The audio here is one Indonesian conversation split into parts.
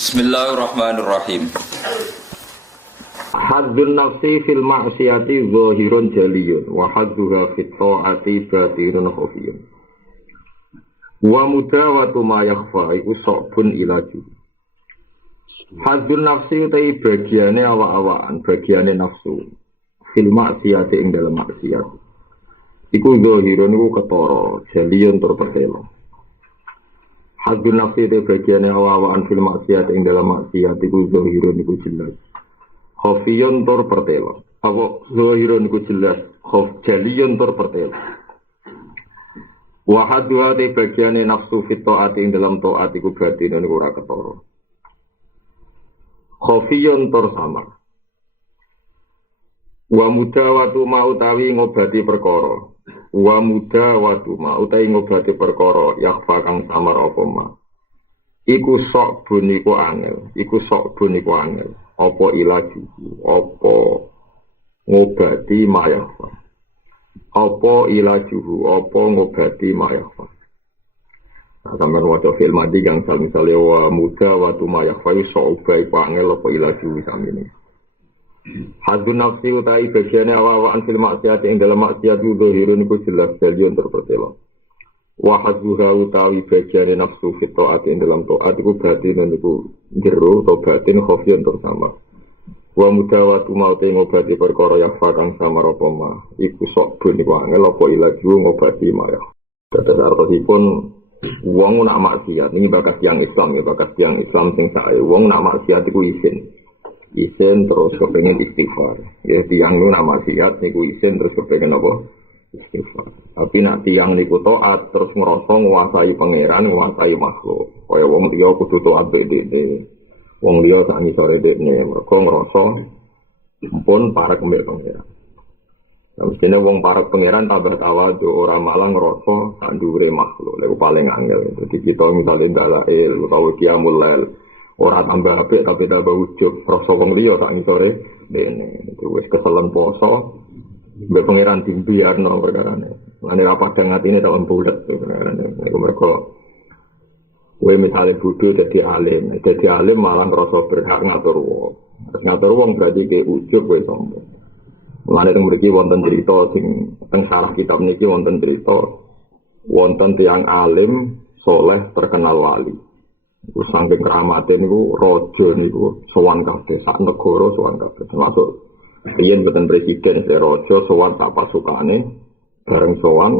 Bismillahirrahmanirrahim. Haddun nafsi fil ma'siyati zahirun jaliyun wa hadduha fit ta'ati batinun khafiyun wa mudawatu ma yakhfa iku sa'bun ilaju. Haddun nafsi utai bagiane awak-awakan, bagiane nafsu fil ma'siyati ing dalam maksiat iku zahirun iku ketara jaliyun tur pertelo. Haddun nafsi utai bagiane awak-awakan fil ma'siyati ing dalam maksiat iku zahirun iku jelas khafiyun tur pertelo. Apa zahirun iku jelas jaliyun tur pertelo. Wa hadduha te bagiane nafsu fit taati ing dalam taat iku batin niku ora ketara. Khafiyun tur samar. Wa mudawatu ma utawi ngobati perkara. Wa mudawatu ma utawi ngobati perkara yakhfa kang samar apa ma. Iku sok bun iku angel, iku sok bun iku angel. Apa ilaju, apa ngobati ma yakhfa. Apa ilajuhu, apa ngobati mayakfa. Nah, sampai wajah film mati yang misalnya wa muda wa tu mayakfa itu so'ubai pangel apa ilajuhu samini. Hadun nafsi utai bagiannya awal-awalan film maksiat yang dalam maksiat itu dohirun itu jelas jalion terpertelo. Wa haduha utawi bagiannya nafsu fit ta'at yang dalam ta'at itu batin itu jeru atau batin khofion tersama. Wa mudawatu maute ngobati perkara yakfa kang samar apa ma iku sok bun iku angel apa ilaju ngobati ma ya. Dados artosipun wong nak maksiat ini bakas tiyang Islam ya, bakas tiyang Islam sing sae wong nak maksiat iku isin terus kepengin istighfar ya. Tiyang nak maksiat niku isin terus kepengin apa istighfar. Tapi nak tiyang niku taat terus ngrasa nguasai pangeran nguasai makhluk kaya wong liya kudu taat dhewe. Wong liya sak ngisore dekne mergo ngrasa mumpun parek mbek pangeran. Nah, mestine wong parek pangeran tambah tawadhu ora malah ngrasa sak dhuwure makhluk. Lha paling angel. Dadi kita misale dalail utawa qiyamul lail ora tambah apik tapi tambah ujug rasa wong liya sak ngisore dekne. Itu wis keselen poso mbek pangeran dimbiarno perkarane. Lan ora padang atine tak bulet perkarane. Iku mergo kowe misale bodho dadi alim malah ngrasa berhak ngatur wong. Ngatur wong berarti ke ujug kowe sombong. Mulane teng mriki wonten crita sing teng sarah kitab niki wonten crita wonten tiyang alim soleh terkenal wali. Iku saking keramate niku raja niku sowan kabeh sak negara sowan kabeh. Termasuk riyen boten presiden raja sowan sak pasukane bareng sowan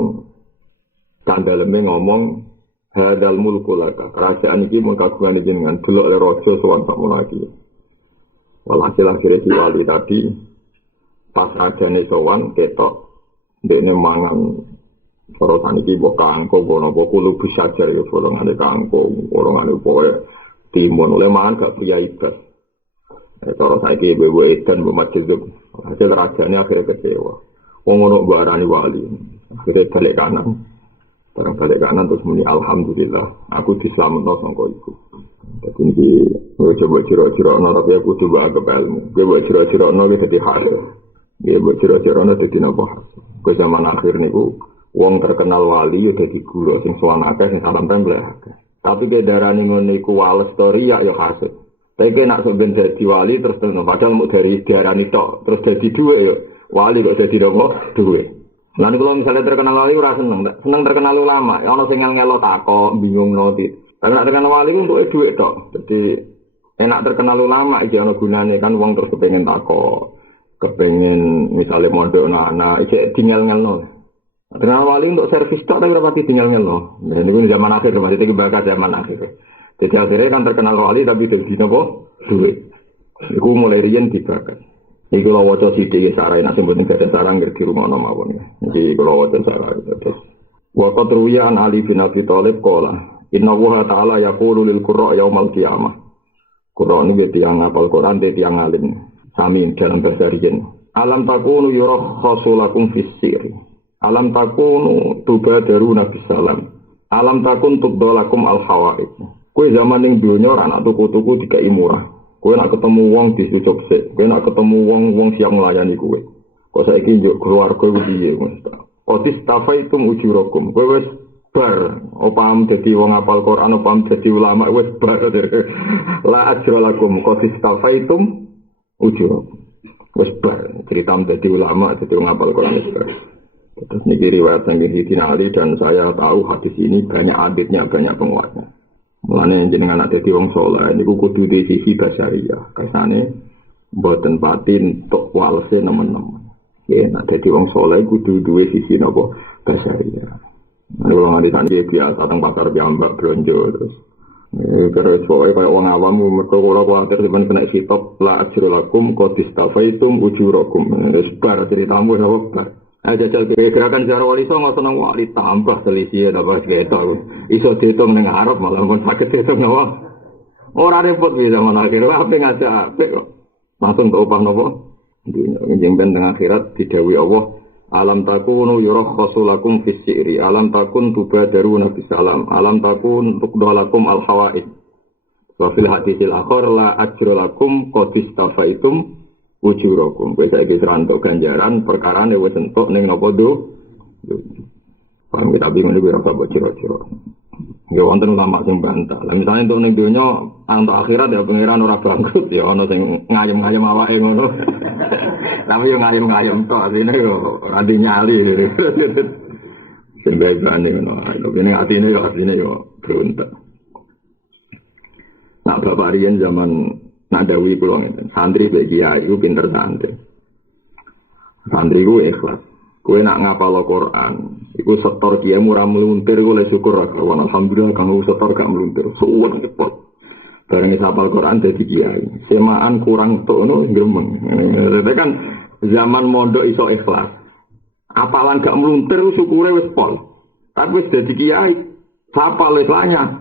kandhaleme ngomong hadal mulku laka, kerajaan ini mun kagungane jenengan delok le raja sowan sakmono iki. Walhasil akhirnya diwali tadi pas rajane sowan ketok ndekne mangan para saniki mbok kangkung napa kulo bisajar ya bolongane kangkung, bolongane pokoke timun oleh mangan gak priyayi bas. Cara saiki wewe edan mbok majezuk. Hasil rajane akhirnya kecewa. Wong ngono mbok arani wali. Akhirnya balik kanan. Barang balik kanan terus muni alhamdulillah aku dislametno sangka iku. Dadi iki coba cira-cirana tapi aku coba agak ilmu. Coba cira-cirana iki dadi hal. Coba cira-cirana dadi napa? Ke zaman akhir niku wong terkenal wali ya dadi guru sing sowan akeh sing salam tempel akeh. Tapi ke darane ngono iku wales story ya hasud. Tapi nek sok ben dadi wali terus padahal mung dari diarani tok terus dadi dhuwit ya wali kok dadi napa? Dhuwit. Lan kalau misalnya terkenal wali ora seneng terkenal ulama, ana sing ngelo takok, bingung noti. Karena terkenal wali ku untuk dhuwit tok. Dadi enak terkenal ulama iki ana gunane kan wong terus kepengin takok, kepengin misalnya mondok anak iki tinggal-ngelno. Terkenal wali untuk servis tok tapi ora pati tinggal-ngelno. Nah niku zaman akhir masih iki bakal zaman akhir. Jadi akhirnya kan terkenal wali tapi dadi napa? Dhuwit. Iku mulai riyen dibakar. Iki kula waca sithik sarai nek mboten gadah sarang ngerti rumono mawon. Iki kula waca sarai terus. Wa qatruya an Ali bin Abi Thalib qala, "Inna wa ta'ala yaqulu lil qurra yaumal qiyamah." Qurra niki tiyang hafal Quran tiyang alim. Sami dalam bahasa riyen. Alam takunu yurakhasu lakum fis sirri. Alam takunu tubadaruna bis salam. Alam takun tubdalakum al hawaid. Kowe zaman ning donya ora ana tuku-tuku dikai murah. Kowe nak ketemu wong disucuk sik, kowe nak ketemu wong siap melayani kowe. Kok saiki njuk keluarga piye Mas? Otis tafaitum ujurakum. Kowe wis bar opam dadi wong apal Quran opam dadi ulama wis bar la ajralakum qad istafaitum ujur wis bar cerita dadi ulama dadi wong apal Quran wis bar. Terus niki riwayat saking Sayyidina Ali dan saya tahu hadis ini banyak aditnya banyak penguatnya. Mulane jenengan nek dadi wong saleh niku kudu di sisi basyariah kasane mboten patin tok walese nemen-nemen. Ya nek dadi wong saleh kudu duwe sisi napa basyariah. Nek wong nganti sanjek biasa teng pasar piyambak blonjo terus terus pokoke kaya wong awam mergo ora kuwatir sampeyan kena sitok la ajrulakum qad istafaitum ujurakum. Wis bar ceritamu sapa bar. Jajal gerakan Zahra Wali Songo seneng wali tambah selisih apa seketok. Iso diitung ning arep malah mun saged diitung apa. Ora repot bisa zaman akhir ape ngajak apik kok. Langsung ke upah napa? Dunya njeng ben teng akhirat didhawuhi Allah, alam takunu yurakhasulakum fis syi'ri, alam takun tubadaruna bisalam, alam takun tuqdalakum al hawaid. Wa fil hadisil akhir la ajrulakum qad istafaitum ujurakum. Kowe saiki serantuk ganjaran perkarane wis entuk ning napa do. Paham tapi ngene kuwi ora usah cira-cira. Ya wonten ulama sing bantah. Lah misale entuk ning donya untuk akhirat ya pangeran ora bangkrut ya ana sing ngayem-ngayem awake ngono. Tapi yo ngayem-ngayem tok asline yo ora dinyali. Sing bae-bae ngono. Nek atine yo beruntung. Nah bapak riyen zaman nadawi kula ngeten, santri bek kiai iku pinter santri. Santri ku ikhlas. Kowe nak ngapal Al-Qur'an, iku setor kiai ora mluntir kowe syukur ra kawan. Alhamdulillah kang setor gak mluntir. Suwun cepet. Bareng hafal Quran dadi kiai. Semaan kurang tok ngono gremeng. Dadi kan zaman mondok iso ikhlas. Apalan gak mluntir syukure wis pol. Tapi wis dadi kiai, hafal wis lanyah.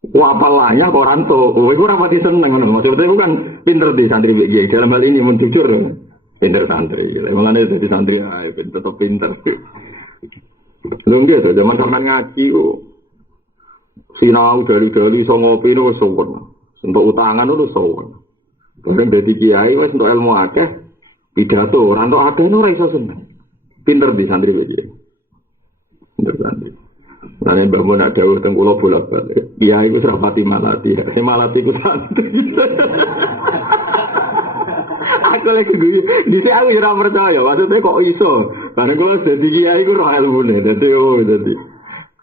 Wapalanya koran to, kowe ora pati seneng ngono. Maksudnya iku kan pinter di santri iki kiai. Dalam hal ini mun jujur pinter santri. Mulane dadi santri ae tetep pinter. Lho nggih to zaman sampean ngaji kok sinau dari iso ngopi niku wis suwun. Untuk utangan niku suwun. Bareng dadi kiai wis entuk ilmu akeh, pidato ora entuk akeh ora iso seneng. Pinter di santri iki. Pinter santri. Nane mbah mun nak dawuh teng kula bolak-balik. Kiai iku serapati malati. Sing malati ku santri. Aku lagi guyu. Dhisik aku ora percaya. Maksudnya kok iso? Karena kula dadi kiai ku ora ilmune. Dadi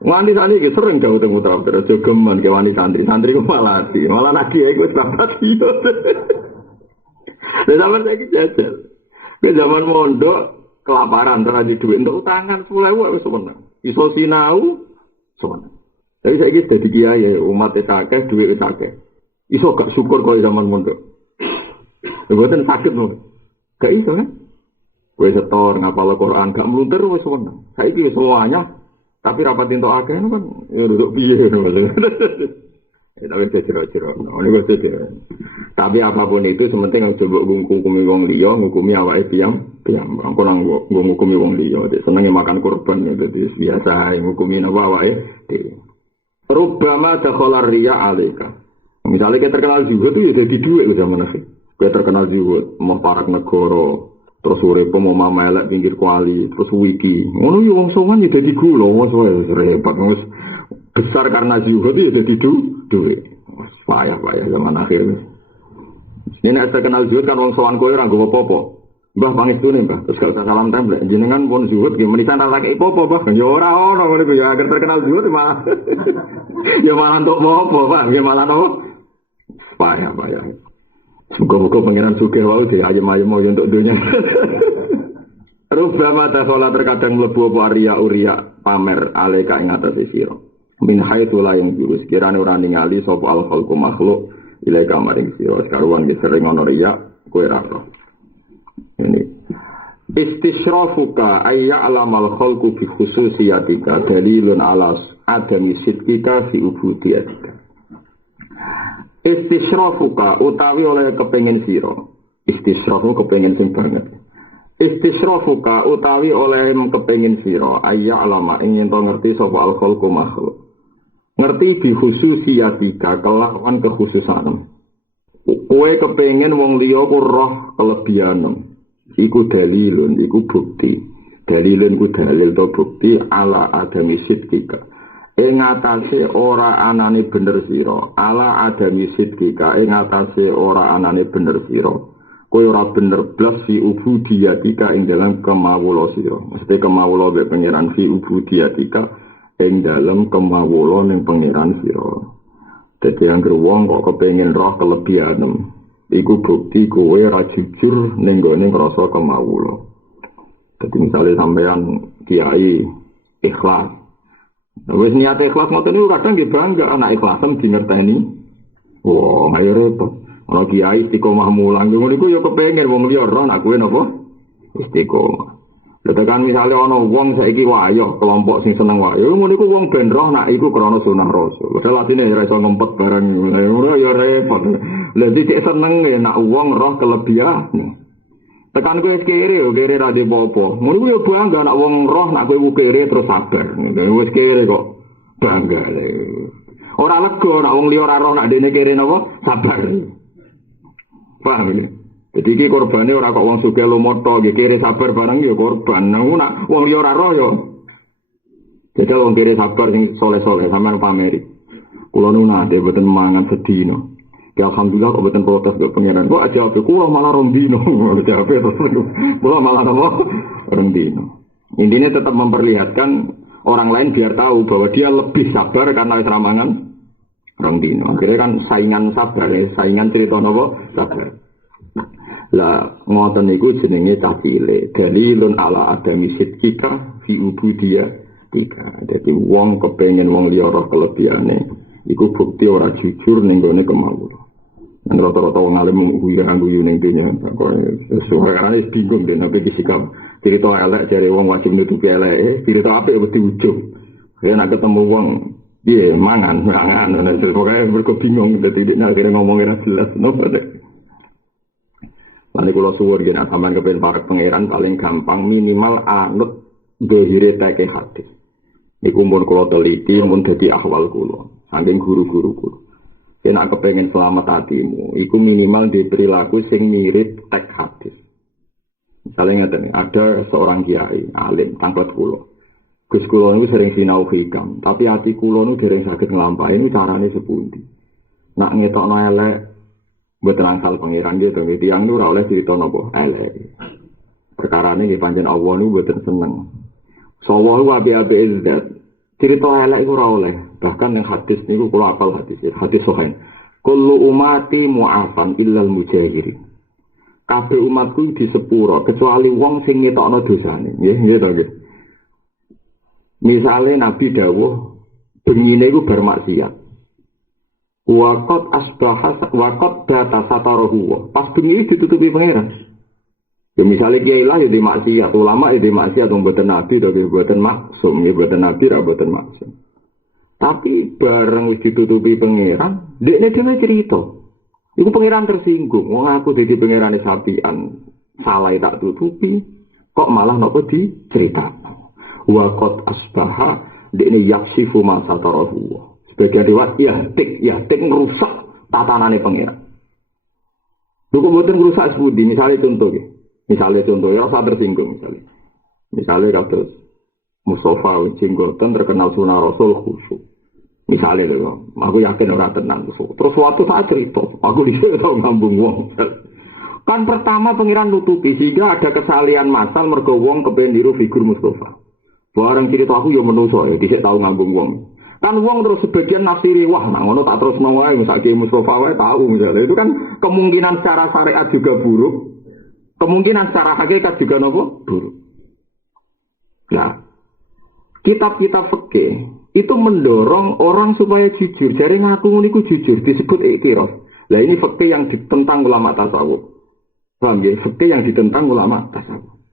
nganti saniki sering dawuh teng putra terus jogeman ke wani santri ku malati. Malah nak kiai ku serapati. Lah sampeyan saiki jajal. Ke zaman mondok kelaparan terus di dhuwit entuk utangan 10.000 wis seneng. Iso sinau sono. Tapi saiki dadi kiai umat akeh, dhuwit akeh. Iso gak syukur koyo zaman mondok. Mboten sakit lho. Gak iso kan? Kowe setor ngapal Al-Qur'an gak mlunter wis seneng. Saiki semuanya tapi rapat entuk akeh kan ya duduk piye ngono. Tapi cecero-cero. Tapi apapun itu sementing aja mbok ngukumi wong liya, ngukumi awake piyam. Engko nang ngukumi wong liya, senenge makan kurban dadi biasa ngukumi napa awake dhewe. Rubbama dakhala riya alaika. Misalnya kita terkenal zuhud itu ya dadi dhuwit zaman akhir. Kita terkenal zuhud, mau parak negara, terus urip mau mamelek pinggir kuali, terus wiki. Ngono yo wong songan ya dadi gula, wis repot wis besar karena zuhud ya dadi duit. Payah zaman akhir. Ini nek terkenal zuhud kan wong sowan kowe ora nggo apa-apa. Mbah pangestune Mbah, terus gak usah salam tempel. Jenengan pun zuhud nggih menisan ra lagi apa-apa, Mbah. Ya ora ono ngene ku ya agar terkenal zuhud malah. Ya malah entuk apa, Pak? Ya malah ono. Payah. Semoga pangeran sugih wae di ayem-ayem mau untuk dunia. Rubbama dakhala terkadang mlebu apa riya pamer alaika ing atase sira. Min haitsu la yang jurus kirane ora ningali sapa al khalqu makhluk ilaika maring sira karuan ge sering ono riya kowe ra ro. Ini istisyrafuka ayya alamal khalqu bi khususiyatika dalilun ala adami sidqika fi ubudiyatika. Istisyrafuka utawi oleh kepengin sira. Istisyrafu kepengin sing banget. Istisyrafuka utawi oleh kepengin sira ayya alama ing yen to ngerti sapa al khalqu makhluk. Ngerti bi khususiyatika kelawan kekhususan. Kowe kepengin wong liya ku roh kelebihan. Iku dalilun, iku bukti. Dalilun ku dalil to bukti ala adami sidqika. ing atase ora anane bener sira ala adami sidqika ing atase ora anane bener sira kowe ora bener blas fi ubudiyatika ing dalam kemawula sira mesti kemawula be pangeran fi ubudiyatika ing dalam kemawula ning pangeran sira dadi anggere wong kok kepengin roh kelebihan iku bukti kowe ora jujur ning gone ngrasa kemawula dadi misale sampean kiai ikhlas wis niat ikhlas ngoten niku kadang nggih bangga anak ikhlasan dingerteni wah ayo repot ana kiai istiqomah mulang ngono niku ya kepengin wong liya ora nak kowe napa istiqomah lha tekan misale ana wong saiki wayo kelompok sing seneng wayo ngono niku wong ben roh nak iku krana sunah rasul padahal atine ora iso ngempet barang ngono ya repot lha dicek seneng ya nak wong roh kelebihan tekan kowe kere ra dipopo ngono ku ya bangga nak wong roh nak kowe kere terus sabar wis kere kok bangga ora lega nak wong liya ora roh nak dene kere napa sabar paham iki dadi iki korbane ora kok wong sugih lumoto nggih kere sabar barang ya korban nak wong liya ora roh ya dadi wong kere sabar sing soleh-soleh sampean pameri kula nu nate mboten mangan sedina ya alhamdulillah kok mboten protes ke pangeran kok aja ape kula malah rong dino dadi ape terus kula malah napa rong dino intinya tetap memperlihatkan orang lain biar tahu bahwa dia lebih sabar karena wis ramangan rong dino akhirnya kan saingan sabar saingan cerita napa sabar lah ngoten niku jenenge cah cilik dalilun ala adami sidqika fi ubudiyatika dadi wong kepengin wong liya roh kelebihane iku bukti ora jujur ning gone kemawon rata-rata wong alim guyu ning dunya kok suarane bingung den apa iki sikap cerita elek jare wong wajib nutupi elek cerita apik wedi ujug ya nek ketemu wong piye mangan pokoke mergo bingung dadi nek akhire ngomong ora jelas nopo dek lan kula suwun yen sampean kepen parek pangeran paling gampang minimal anut dohire teke hadis niku mun kula teliti mun dadi ahwal kula saking guru-guru kula nek kepengen selamat hatimu, iku minimal di perilaku sing mirip teks hadis. Misalnya ngeten, ada seorang kiai alim tangklet kula. Gus kula niku sering sinau hikam, tapi hati kula niku dereng saged nglampahi niku carane sepundi. Nak ngetokno elek mboten angsal pangeran gitu, tiyang niku ora oleh crita napa elek. Perkarane nggih pancen Allah niku mboten seneng. Sawa ku api-api zat. Cerita elek iku ora oleh. Bahkan yang hadis niku kula apal hadis sahih. Kullu umati mu'afan illal mujahirin. Kabeh umatku di sepuro kecuali wong sing ngetokno dosane. Nggih to nggih. Misale Nabi dawuh bengine iku bar maksiat. Waqat asbaha waqat data satarahu. Pas bengi ditutupi pangeran. Ya misalnya kiai lah ya di maksiat, ulama ya di maksiat, mboten nabi to mboten maksum, ya mboten nabi ra mboten maksum. Tapi bareng wis ditutupi pangeran, dekne dhewe cerita. Iku pangeran tersinggung, wong aku dadi pangerane sapian, salah tak tutupi, kok malah napa diceritakno. Wa qad asbaha dekne yaksifu ma satarahu. Sebagai riwayat ya tik ngrusak tatanane pangeran. Lha kok mboten ngrusak sepundi, misale contoh nggih. Misalnya contohnya rasa tersinggung misalnya kados Mustafa Jenggoten terkenal sunah Rasul khusyuk. Misalnya lho, aku yakin orang tenang terus suatu saat cerita, aku dhisik tau ngambung wong. Kan pertama pangeran nutupi sehingga ada kesalian masal mergo wong kepen niru figur Mustafa. Barang cerita aku ya menungso ya dhisik tau ngambung wong. Kan wong terus sebagian nafsiri wah nah ngono tak terus wae misake Mustafa wae tahu misalnya. Itu kan kemungkinan secara syariat juga buruk. Kemungkinan secara hakikat juga nopo buruk. Nah, kitab-kitab fikih itu mendorong orang supaya jujur. Jare ngaku niku jujur disebut iktiraf. Lah ini fikih yang ditentang ulama tasawuf. Paham ya? Fikih yang ditentang ulama tasawuf.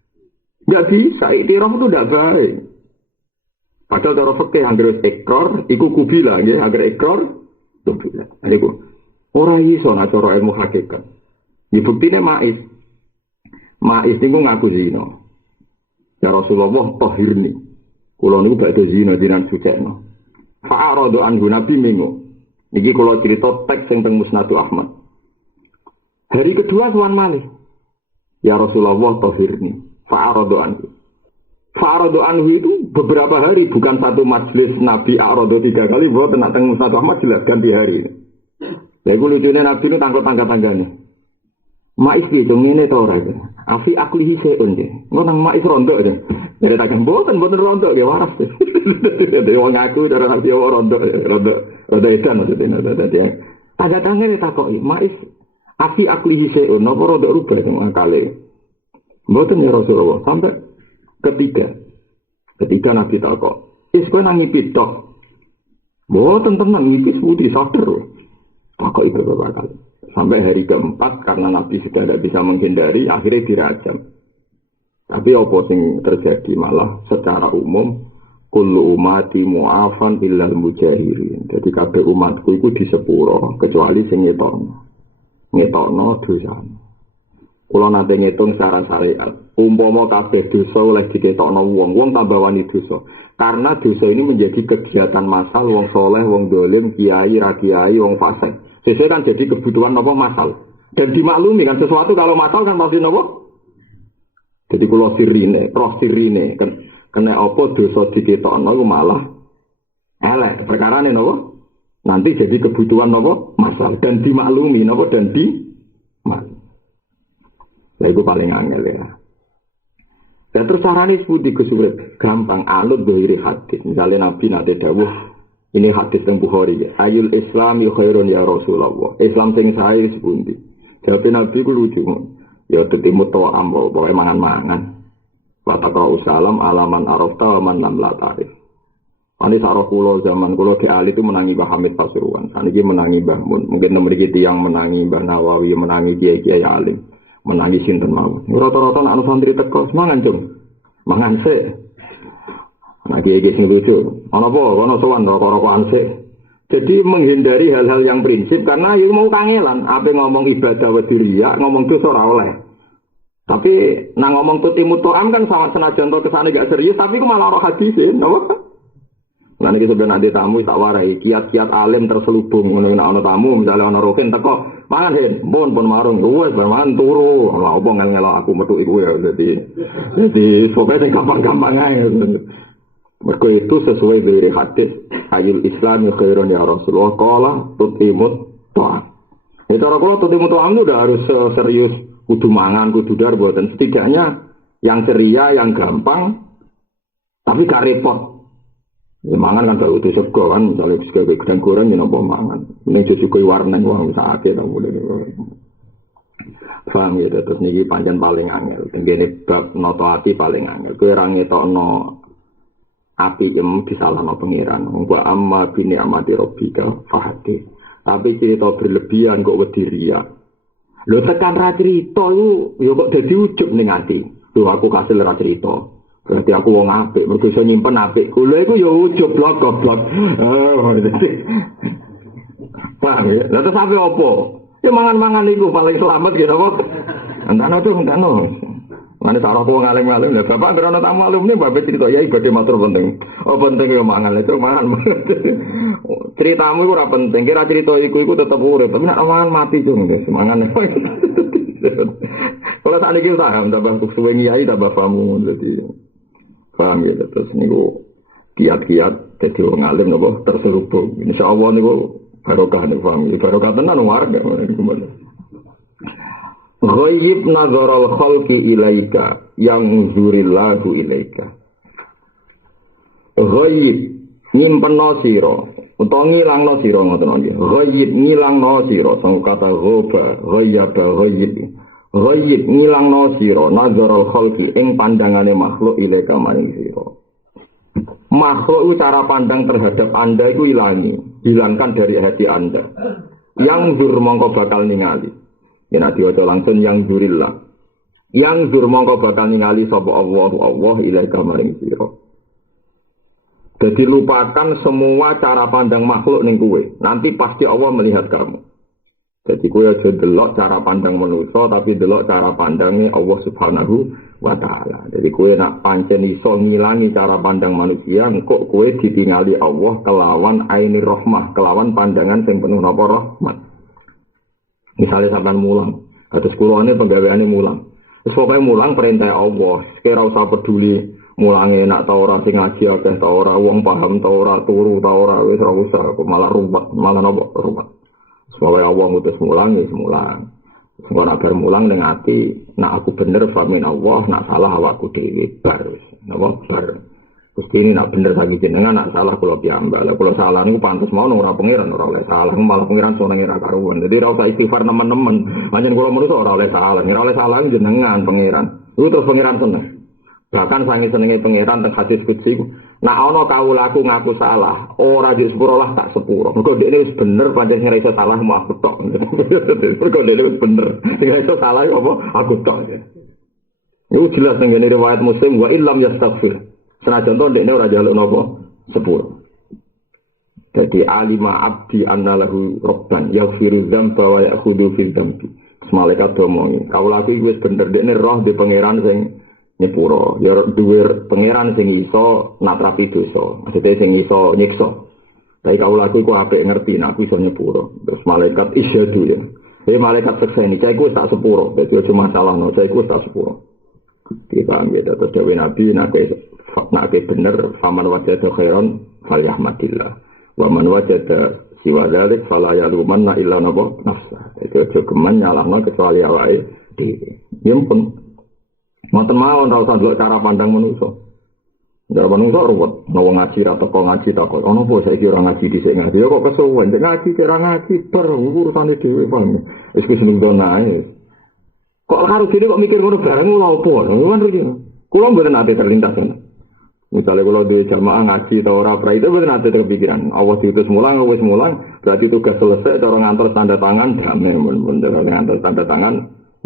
Enggak bisa, iktiraf itu tidak baik. Padahal cara fikih yang harus ikrar, iku kubila nggih, agar ikrar kubila. Niku ora iso nek cara ilmu hakikat. Iki buktine mais. Ma'is niku ngaku zina. Ya Rasulullah tahirni. Kula niku badhe zina jinan sucekno. Fa'aradu anhu Nabi minggu. Niki kula cerita teks sing teng Musnadu Ahmad. Hari kedua sowan malih. Ya Rasulullah tahirni. Fa'aradu anhu. Fa'aradu anhu itu beberapa hari, bukan satu majelis Nabi A'radu 3 kali, bahwa tentang Musnad Ahmad jelas ganti hari. Lah iku lucune Nabi itu tangga-tanggane. Mais ki jong ngene ta ora iki. Afi aklihi seun iki. Ngono nang mais rondo aja. Jadi takkan boten rondo ge waras. Dadi wong aku cara Nabi rondo edan maksudnya. Dadi tangga-tanggane takoki, mais afi aklihi seun napa rondo rubah sing akale. Boten ya Rasulullah sampai Ketiga Nabi takok, kowe nang ngipi tok. Mboten tenan ngipi putih sadar. Takok itu beberapa kali. Sampai hari keempat karena Nabi sudah tidak bisa menghindari, akhirnya dirajam. Tapi apa sing terjadi malah secara umum kullu umati mu'afan illal mujahirin. Jadi kabeh umatku iku disepuro kecuali sing ngetokno dosane. Kula nate ngitung secara syariat, umpama kabeh dosa oleh diketokno wong tambah wani dosa. Karena dosa ini menjadi kegiatan massal wong soleh, wong dolim, kiai, ra kiai, wong fasik. Sesuai kan jadi kebutuhan napa massal. Dan dimaklumi kan sesuatu kalau massal kan pasti napa? Jadi kula sirine, kena apa dosa diketokno iku malah elek. Perkarane napa? Nanti jadi kebutuhan napa? Massal dan dimaklumi napa dan dimaklumi. Lah itu paling angel ya. Dan terus carane sepundi Gus Urip? Gampang anut dhahiri hadis. Misalnya Nabi nate dawuh, ini hadis teng Bukhari ya. Ayul Islami khairun ya Rasulullah. Islam sing sae sepundi? Jawab Nabi ku lucu. Ya tetimut to ambo, pokoke mangan-mangan. Wa taqra'u salam alaman arafta wa man lam la ta'rif. Ani sarah kula zaman kula ge ali itu menangi Mbah Hamid Pasuruan. Saniki menangi Mbah Mun. Mungkin mriki tiyang menangi Mbah Nawawi, menangi kiai-kiai alim. Menangis sinten mawon. Rata-rata anak santri teko semangan, Cung. Mangan sik. Nah, kiai sing lucu. Ana apa? Ana sowan rokok-rokokan sik. Jadi menghindari hal-hal yang prinsip karena iku mau kangelan, ape ngomong ibadah wediriya, ngomong dosa ora oleh. Tapi nang ngomong tutimut to'am kan sangat senajan to kesane gak serius, tapi ku malah ora hadis, napa? Nah niki sebenarnya nanti tamu tak warai kiat-kiat alim terselubung ngono ana tamu misalnya ana roken teko mangan hen pun marung wis mangan turu lha opo ngel-ngel aku metu iku ya jadi pokoke sing gampang-gampang ae mergo itu sesuai dari hadis ayul islam khairun ya Rasulullah qala tutimut ta'am. Itu cara kula tutimut ta'am itu udah harus serius kudu mangan kudu dar buatan setidaknya yang ceria yang gampang tapi gak repot. Ya mangan kan gak utuh sego kan, misalnya sebagai gedang goreng ya nopo mangan. Ini juga warna uang sakit tak boleh. Paham ya, terus niki pancen paling angel. Tenggene bab noto ati paling angel. Kowe ora ngetokno api disalahno pangeran. Wa amma bi ni'mati rabbika fahadith. Tapi cerita berlebihan kok wedi riya. Lho tekan ra cerita iku ya kok dadi ujug ning ati. Lho aku kasil ra cerita. Berarti aku wong apik, mergo iso nyimpen apik. Kula iku ya ujug blok-blok. Paham ya? Lah terus sampe opo? Ya mangan-mangan iku paling selamat gitu apa? Entano. Mane sarah wong alim-alim lha bapak ngrono tamu alumni bapak cerita ya ibadah matur penting. Oh penting yo mangan itu mangan. Ceritamu iku ora penting, kira cerita iku tetep urip, tapi nek mangan mati jung guys, mangan. Kalau sakniki paham tambah suwe ngiyai tambah paham dadi paham ya terus niku kiat-kiat dadi wong alim napa terselubung. Insyaallah niku barokah niku paham. Barokah tenan warga niku. Ghaib nazaral khalqi ilaika yang zurillahu ilaika. Ghaib nyimpenno sira utawa ngilangno sira ngoten nggih. Ghaib ngilangno sira sang kata ghaba, ghayaba, ghaib. Ghaib ngilangno sira nazaral khalqi ing pandangane makhluk ilaika maring sira. Makhluk cara pandang terhadap Anda itu hilangkan dari hati Anda. Yang zur mongko bakal ningali. Ya nanti waca langsung yang zurillah. Yang zur mongko bakal ningali sapa Allah ilaika maring sira. Jadi lupakan semua cara pandang makhluk ning kowe. Nanti pasti Allah melihat kamu. Jadi kowe aja delok cara pandang manusia tapi delok cara pandangnya Allah Subhanahu wa taala. Jadi kowe nak pancen iso ngilangi cara pandang manusia, kok kowe ditingali Allah kelawan ainir rahmah, kelawan pandangan sing penuh napa rahmat. Misalnya sampean mulang, kados kulone penggaweane mulang. Wis pokoke mulang perintah Allah, kira usah peduli Mulange nak ta ora sing ngaji akeh ta ora wong paham ta ora turu ta ora wis ora usah kok malah ruwet malah napa ruwet. Soale wong utus mulang ya mulang. Engko nak bar mulang ning ati nak aku bener famin Allah nak salah awakku dhewe bar wis. Napa bar. Gusti ini nak bener saiki jenengan nak salah kula piyambak. Lah kula salah niku pantes mau ora pangeran ora oleh salah malah pangeran senenge ra karuan. Dadi ora usah istighfar nemen-nemen. Pancen kula manusa ora oleh salah. Ora oleh salah jenengan pangeran. Iku terus pangeran seneng. Bahkan sange senenge pangeran teng hadis qudsi nak ana kawulaku ngaku salah, ora di sepuro lah tak sepuro. Mergo dekne wis bener pancen sing ra iso salah mau aku tok. Mergo dekne wis bener. Sing ra iso salah apa aku tok. Iku jelas teng ngene riwayat Muslim wa illam yastaghfir. Senajan to dekne ora njaluk napa sepuro. Jadi alima abdi anna lahu rabban yaghfiru dzamba wa ya'khudhu fil dzambi. Malaikat domongi, kawulaku wis bener dekne roh di pangeran sing nyepuro, ya duwe pangeran sing iso natrapi dosa, maksudnya sing iso nyiksa. Tapi kawulaku iku apik ngerti nek aku iso nyepuro. Terus malaikat isyadu ya. Malaikat sekseni, cah iku tak sepuro. Dadi aja masalah no, cah iku tak sepuro. Kita ambil data dewe Nabi nak bener faman wajada khairan falyahmadillah. Wa man wajada siwa dzalik fala yalumanna illa nafsa. Dadi aja geman nyalahno kecuali awake dhewe. Yempeng ngoten mawon ora usah ndelok cara pandang manusa. Cara manusa ruwet, nopo ngaji ra teko ngaji takon. Ono apa saiki ora ngaji dhisik ngaji. Ya kok kesuwen, nek ngaji ora ngaji bar urusane dhewe paham. Wis keseneng nae. Kok karo dene kok mikir ngono bareng lho opo? Kan rugi. Kula mboten ate terlintas ngono. Misalnya kalau di jamaah ngaji atau ora pra itu mboten ate kepikiran. Allah diutus mulang, wis mulang, berarti tugas selesai cara ngantor tanda tangan damai, bener ngantor tanda tangan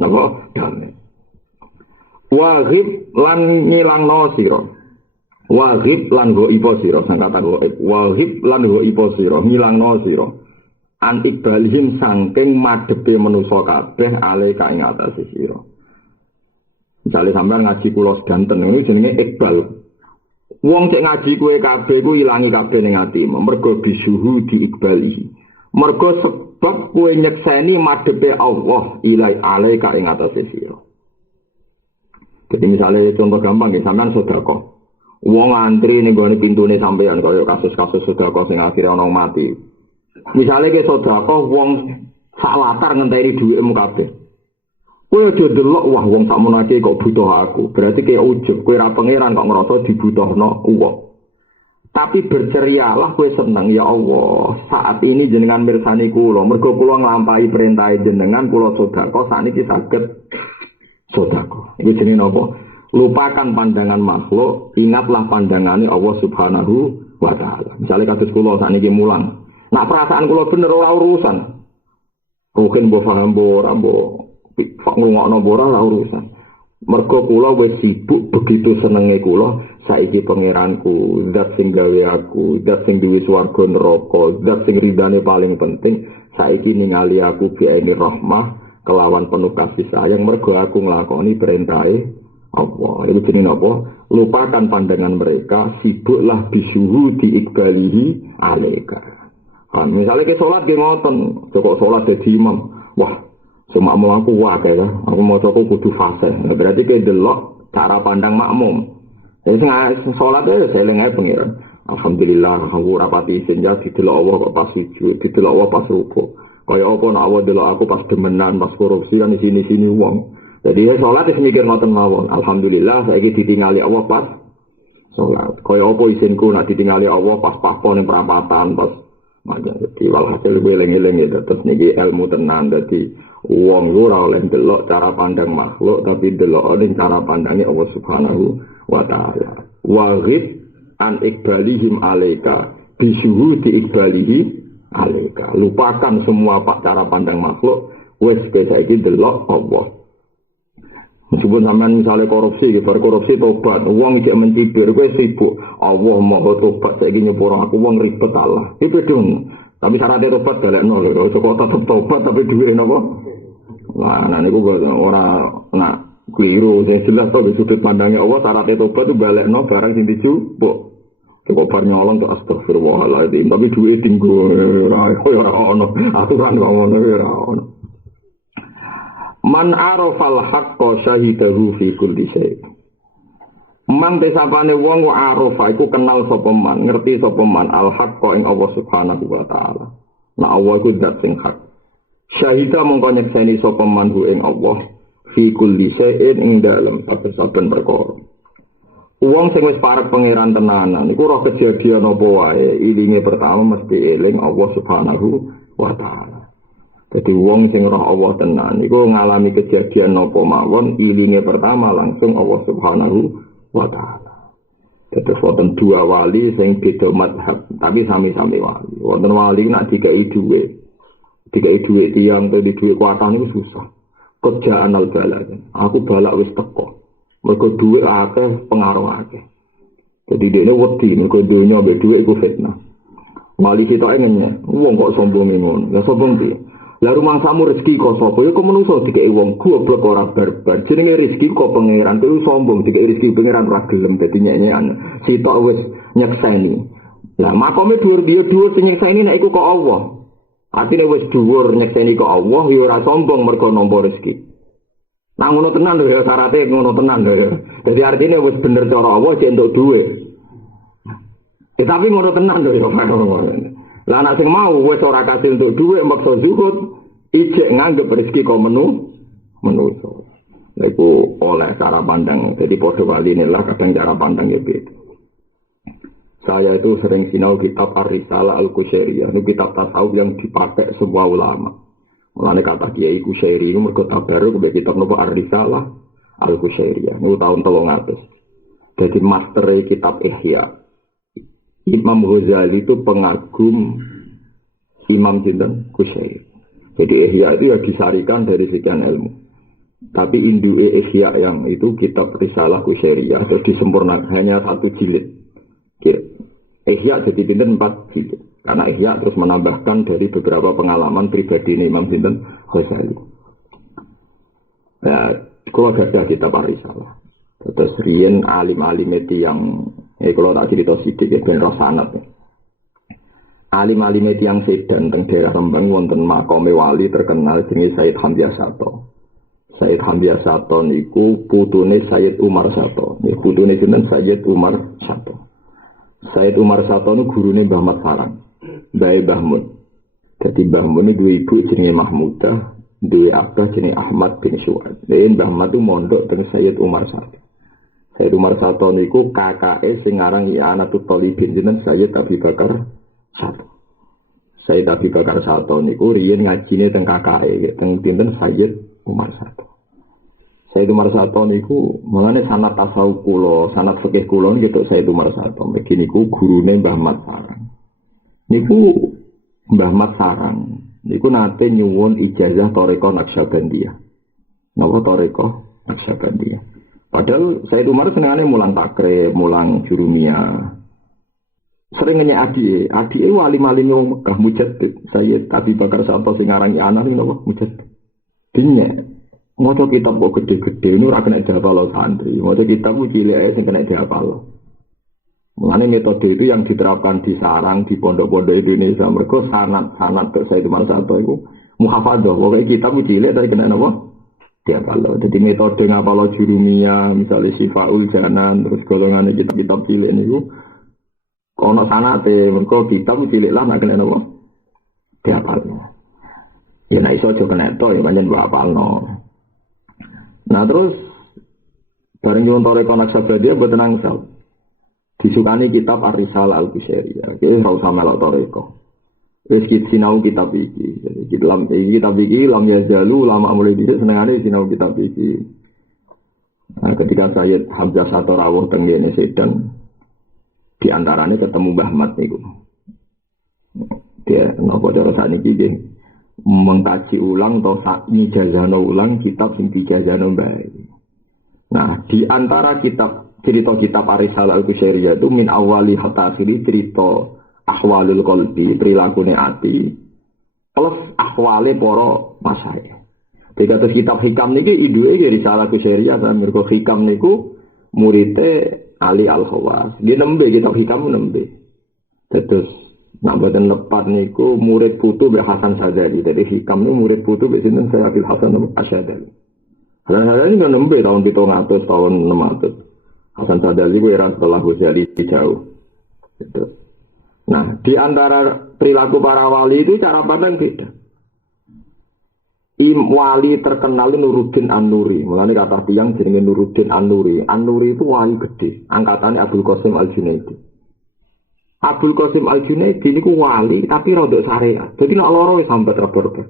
napa damai. Wahib lan ngilangno sira. Wahib lan go ipo sira, sangkatan goib. Wahib lan go ipo sira, ngilangno sira. An ikbalihim saking madhepe manusa kabeh ale ka ing atase sira. Misale sampean ngaji kula sedanten niku jenenge ikbal. Wong cek ngaji kowe kabeh ku ilangi kabeh ning atimu, mergo bisuhu diikbalihi. Mergo sebab kowe nyekseni madhepe Allah ilai ale ka ing atase sira. Jadi misalnya contoh gampang ya, sampean sedekah. Wong antri ning gone pintune sampean kaya kasus-kasus sedekah sing akhire ana mati. Misalnya ke sedekah wong sak latar ngenteni dhuwitmu kabeh. Kowe aja delok wah wong sak menake kok butuh aku. Berarti kaya ujug, kowe ra pangeran kok ngrasa dibutuhno wong. Tapi bercerialah kowe seneng ya Allah. Saat ini jenengan mirsani kula, mergo kula nglampahi perintah jenengan kula sedekah sakniki saged sedekah. Iku jenenge napa? Lupakan pandangan makhluk, ingatlah pandangannya Allah Subhanahu wa taala. Misalnya kados kula sakniki mulang. Nak perasaan kula bener ora urusan. Mungkin mbok paham mbok ora mbok ngungokno mbok ora urusan. Mergo kula wis sibuk begitu senenge kula saiki pangeranku, zat sing gawe aku, zat sing duwe swarga neraka, zat sing ridane paling penting saiki ningali aku bi aini rahmah kelawan penuh kasih sayang mergo aku nglakoni perintahe Allah. Itu jenenge apa? Lupakan pandangan mereka, sibuklah bisuhu diikbalihi alaika. Kan misalnya ke salat ge ngoten, kok salat dadi imam. Wah, semakmum aku wae ya. Aku mau cukup kudu fase. Berarti ke delok cara pandang makmum. Jadi salat e seling ae pengiran. Alhamdulillah aku rapati isin ya didelok Allah kok pas sujud, didelok Allah pas rukuk. Kaya apa nak awak delok aku pas demenan, pas korupsi kan di sini-sini wong. Jadi salat wis mikir ngoten mawon. Alhamdulillah saiki ditingali Allah pas salat. Kaya apa isinku nak ditingali Allah pas papo ning perapatan pas macam dadi walhasil eling-eling ya terus niki ilmu tenan dadi wong ora oleh delok cara pandang makhluk tapi delok ning cara pandangnya Allah Subhanahu wa taala. Waghib an ikbalihim alaika bisuhudi ikbalihi alaika. Lupakan semua cara pandang makhluk, wis saiki delok Allah. Meskipun sampean misalnya korupsi, berkorupsi tobat, wong iki mencibir, kowe sibuk. Allah mau tobat saiki nyepuro aku wong ribet Allah. Itu dong. Tapi syaratnya tobat galekno lho, kok tetep tobat tapi duwe napa? Nah, niku ora nak keliru, sing jelas to sudut pandangnya Allah syaratnya tobat itu balekno barang sing dijupuk. Kok bar nyolong kok astagfirullahaladzim, tapi duwe tinggo ora ono, aturan kok ngono ora ono. Man arafal haqqo syahidahu fi kulli syai. Man tesapane wong wa arafa iku kenal sapa man, ngerti sapa man al-haqqa ing Allah Subhanahu wa taala. Nah Allah iku zat sing hak. Syahida mongko nyekseni sapa man ing Allah fi kulli syai'in ing dalem saben-saben perkara. Wong sing wis parek pangeran tenanan iku roh kejadian apa wae, ilinge pertama mesti eling Allah Subhanahu wa taala. Jadi wong sing roh Allah tenan iku ngalami kejadian apa mawon, ilinge pertama langsung Allah Subhanahu wa ta'ala. Jadi wonten dua wali sing beda madhab, tapi sami-sami wali. Wonten wali nak dikai dhuwit tiyang to di dhuwit kuatane iku susah. Kerjaan al balak. Aku balak wis teko. Mergo dhuwit akeh pengaruh akeh. Jadi dene wedi mergo donya mbek dhuwit iku fitnah. Wali kita ngenyek, wong kok sombong ngono. Ya sombong piye? Lah rumah samu rezeki kok sapa? Ya kok menungso dikeki wong goblok ora barbar. Jenenge rezeki kok pangeran kuwi sombong dikeki rezeki pangeran ora gelem dadi nyenyekan. Sitok wis nyekseni. Lah makome dhuwur dia dhuwur sing nyekseni nek iku kok Allah. Artine wis dhuwur nyekseni kok Allah ya ora sombong mergo nampa rezeki. Nah ngono tenan lho ya syaratnya ngono tenan lho ya. Dadi artine wis bener cara Allah cek entuk dhuwit. Tapi ngono tenan lho ya. Lah anak sing mau wis ora kasil untuk dhuwit maksa zuhud, ijek nganggep rezeki kok menungso. Lha iku oleh cara pandang. Jadi padha waline lah kadang cara pandang ya beda. Saya itu sering sinau kitab Ar-Risalah Al-Qusyairiyah, itu kitab tasawuf yang dipakai semua ulama. Mulane kata Kiai Qusyairi iku mergo tabaruk mbek kitab napa Ar-Risalah Al-Qusyairiyah. Niku tahun 300. Jadi master kitab Ihya. Imam Ghazali itu pengagum Imam Sinten Qusyairi. Jadi Ihya itu ya disarikan dari sekian ilmu. Tapi induke Ihya yang itu kitab Risalah Qusyairiyah atau disempurnakan hanya 1 jilid. Ihya jadi pinten 4 jilid. Karena Ihya terus menambahkan dari beberapa pengalaman pribadi Imam Sinten Ghazali. Nah, kalau ada kitab Risalah. Terus riyen alim-alim itu yang kalau tak cerita sidik ya ben roh sanad. Alim-alim itu yang sedan teng daerah Rembang wonten makome wali terkenal jenenge Sayyid Hamzah Sato. Sayyid Hamzah Sato niku putune Sayyid Umar Sato. Nggih putune sinten Sayyid Umar Sato. Sayyid Umar Sato niku gurune Mbah Mat Sarang. Mbah Mun. Dadi Mbah Mun iki duwe ibu jenenge Mahmudah, duwe abah jenenge Ahmad bin Syuaib. Dene Mbah Mat itu mondok teng Sayyid Umar Sato. Sayyid Umar Sato niku kakake sing aran I'anatul Thalibin jeneng Sayyid Abi Bakar Sato. Sayyid Abi Bakar Sato niku riyen ngajine teng kakake teng pinten Sayyid Umar Sato. Sayyid Umar Sato niku mulane sanad tasawuf kula, sanad fikih kula niku Sayyid Umar Sato. Mriki niku gurune Mbah Mat Sarang. Niku Mbah Mat Sarang niku nate nyuwun ijazah Thariqah Naqsyabandiyah. Napa Thariqah Naqsyabandiyah? Padahal Sayyid Umar senengane mulang takrib, mulang jurumiyah. Sering ngenyek adike wali-wali wong Mekah mujaddid. Sayyid Abi Bakar Sato sing aran anak niku napa mujaddid. Dinyek maca kitab kok gede-gede ini ora kena dihafal santri. Maca kitab ku cilik ae sing kena dihafal. Mulane metode itu yang diterapkan di sarang di pondok-pondok Indonesia. Mergo sanad-sanad ke Sayyid Umar Sato iku muhafadzah. Pokoke kitab ku cilik tapi kena napa? Ya kalau jadi metode ngapalo jurumiyah misalnya Syifaul Janan terus golongan kitab-kitab cilik niku ono sanate mergo kitab cilik lah nek kena napa diapalno ya nek iso aja kena to ya pancen mbok apalno. Nah terus bareng nyuwun Thariqah Naqsyabandiyah mboten angsal disukani kitab Ar-Risalah Al-Qusyairiyah iki ora usah melok Thariqah. Wis sinau kitab iki. Jadi kitab iki lam yazalu lama mulai dhisik senengane sinau kitab iki. Nah, ketika Sayyid Hamzah Sato rawuh teng ngene Sedan di antaranya ketemu Mbah Mat niku. Dia napa cara sakniki nggih mengkaji ulang atau ijazahno ulang kitab sing dijazahno Mbah. Nah, di antara cerita kitab Ar-Risalah Al-Qusyairiyah itu min awali hatta akhiri cerita ahwalul qalbi prilakune ati plus ahwale para masyayikh. Dikados kitab hikam niki iduke Risalah Qusyairiyah lan mergo hikam niku murite Ali Al-Khawas. Nggih nembe kitab hikam nembe. Terus nak boten lepat niku murid putu Mbah Hasan Sadali. Jadi hikam niku murid putu Mbah sinten Syekh Abdul Hasan Asyadali. Hasan Sadali kan nembe tahun 700 tahun 600. Hasan Sadali itu era setelah Ghazali jauh. Gitu. Nah, di antara perilaku para wali itu cara pandang beda. Wali terkenal Nuruddin An-Nuri. Mulane kata tiyang jenenge Nuruddin An-Nuri. An-Nuri itu wali gede, angkatannya Abdul Qasim Al-Junaidi. Abdul Qasim Al-Junaidi niku wali tapi rodok syariat. Jadi nak loro wis sambat reber-reber.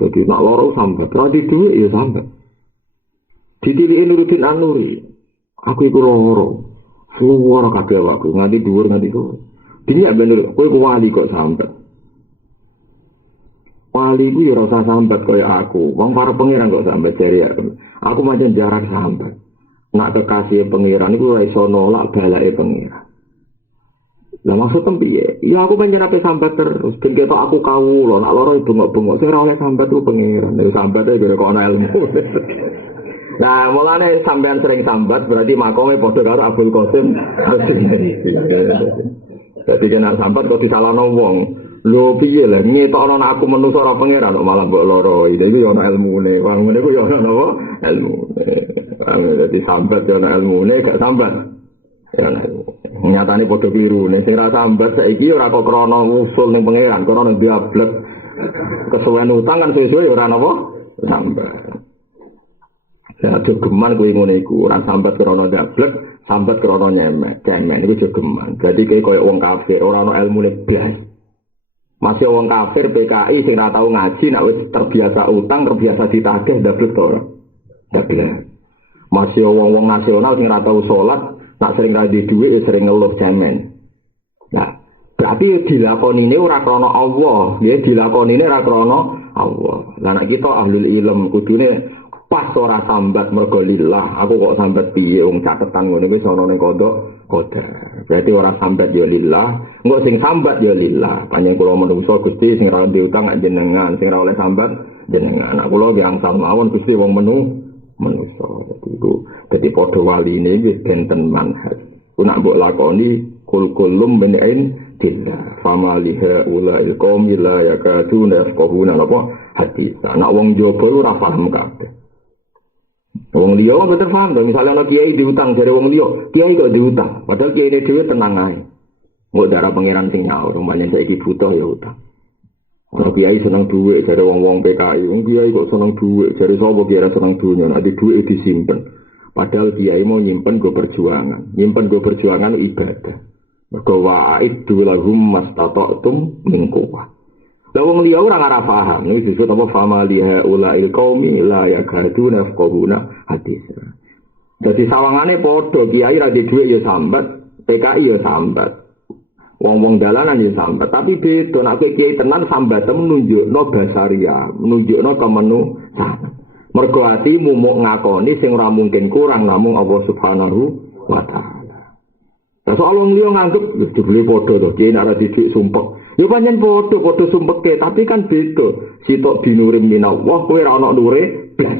Jadi nak loro sambat, ra di dhuwit ya sambat. Ditiliki Nuruddin An-Nuri. Aku iku loro. Suwara kabeh awakku nganti dhuwur nganti dhuwur. Dinyak bener kowe ku wali kok sambat. Wali ku ya rasa sambat kaya aku. Wong para pangeran kok sambat jari aku. Aku macam jarak sambat. Nak kekasih pangeran iku ora iso nolak balake pangeran. Lah maksudnya piye? Ya aku pancen ape sambat terus. Ben ketok aku kawula, nak loro bengok-bengok sing ora oleh sambat ku pangeran. Nek sambat e kok ana ilmu. Nah, mulane sampean sering sambat berarti makome padha karo Abdul Qasim. Dadi kena sambat kok disalahno wong. Lho piye lah ngetokno aku menungso ora pangeran kok malah mbok loro. Iku yo ana ilmune. Wong ngene ku yo ana napa? Ilmune. Dadi sambat yo ana ilmune, gak sambat. Ya ana. Nyatane padha kliru. Nek sing ra sambat saiki ora kok krana usul ning pangeran, krana diablek. Kesuwen utang kan suwe-suwe ora napa? Sambat. Ya jogeman kuwi ngene iku, ora sambat krana dablek, sambat krana nyemek, cemen iku jogeman. Dadi koyo wong kafir, ora ana ilmune blas. Masih wong kafir PKI sing ora tau ngaji, nek wis terbiasa utang, terbiasa ditagih dablek to ora? Dablek. Masih wong-wong nasional sing ora tau salat, nak sering ra di dhuwit ya sering ngeluh cemen. Nah, berarti dilakonine ora krana Allah, ya dilakonine ora krana Allah. Lah nek kita ahlul ilm kudune pas ora sambat mergo lillah, aku kok sambat piye wong catetan ngene wis ana ning kodok qadar. Berarti ora sambat ya lillah, engko sing sambat ya lillah. Panjenengan kula menungso Gusti sing ra diutang jenengan, sing ra oleh sambat jenengan. Aku lho yang mawon Gusti wong menungso. Dadi padha waline wis benten manhaj. Ku nak mbok lakoni kul-kulum benain dillah. Famaliha ulail qaumil la yakaduna yafqahuna apa hadis. Nak wong jaba ora paham kabeh. Wong liya mboten paham to, misale ana kiai diutang jare wong liya, kiai kok diutang, padahal kiai dhewe tenang ae. Mbok darah pangeran sing nyaur, pancen saiki butuh ya utang. Ana kiai seneng dhuwit jare wong-wong PKI, wong kiai kok seneng dhuwit, jare sapa kiai seneng dunya, nek dhuwit disimpen. Padahal kiai mau nyimpen go perjuangan. Nyimpen go perjuangan ibadah. Mergo wa'id lahum mastata'tum min quwwah. Lah wong liya ora ngara paham, iki disebut apa famaliha ulail qaumi la yakaduna yafqahuna hadis. Dadi sawangane padha kiai ra di dhuwit ya sambat, PKI ya sambat. Wong-wong dalanan ya sambat, tapi beda nek kiai tenan sambat menunjukno basaria, menunjukno kemanusiaan. Mergo atimu muk ngakoni sing ora mungkin kurang namung Allah Subhanahu wa taala. Lah soal wong liya nganggep jebule padha to, kiai nek ra di dhuwit sumpek. Ya pancen padha sumpeke, tapi kan beda. Sitok dinurim minallah, kowe ora ana nure blas.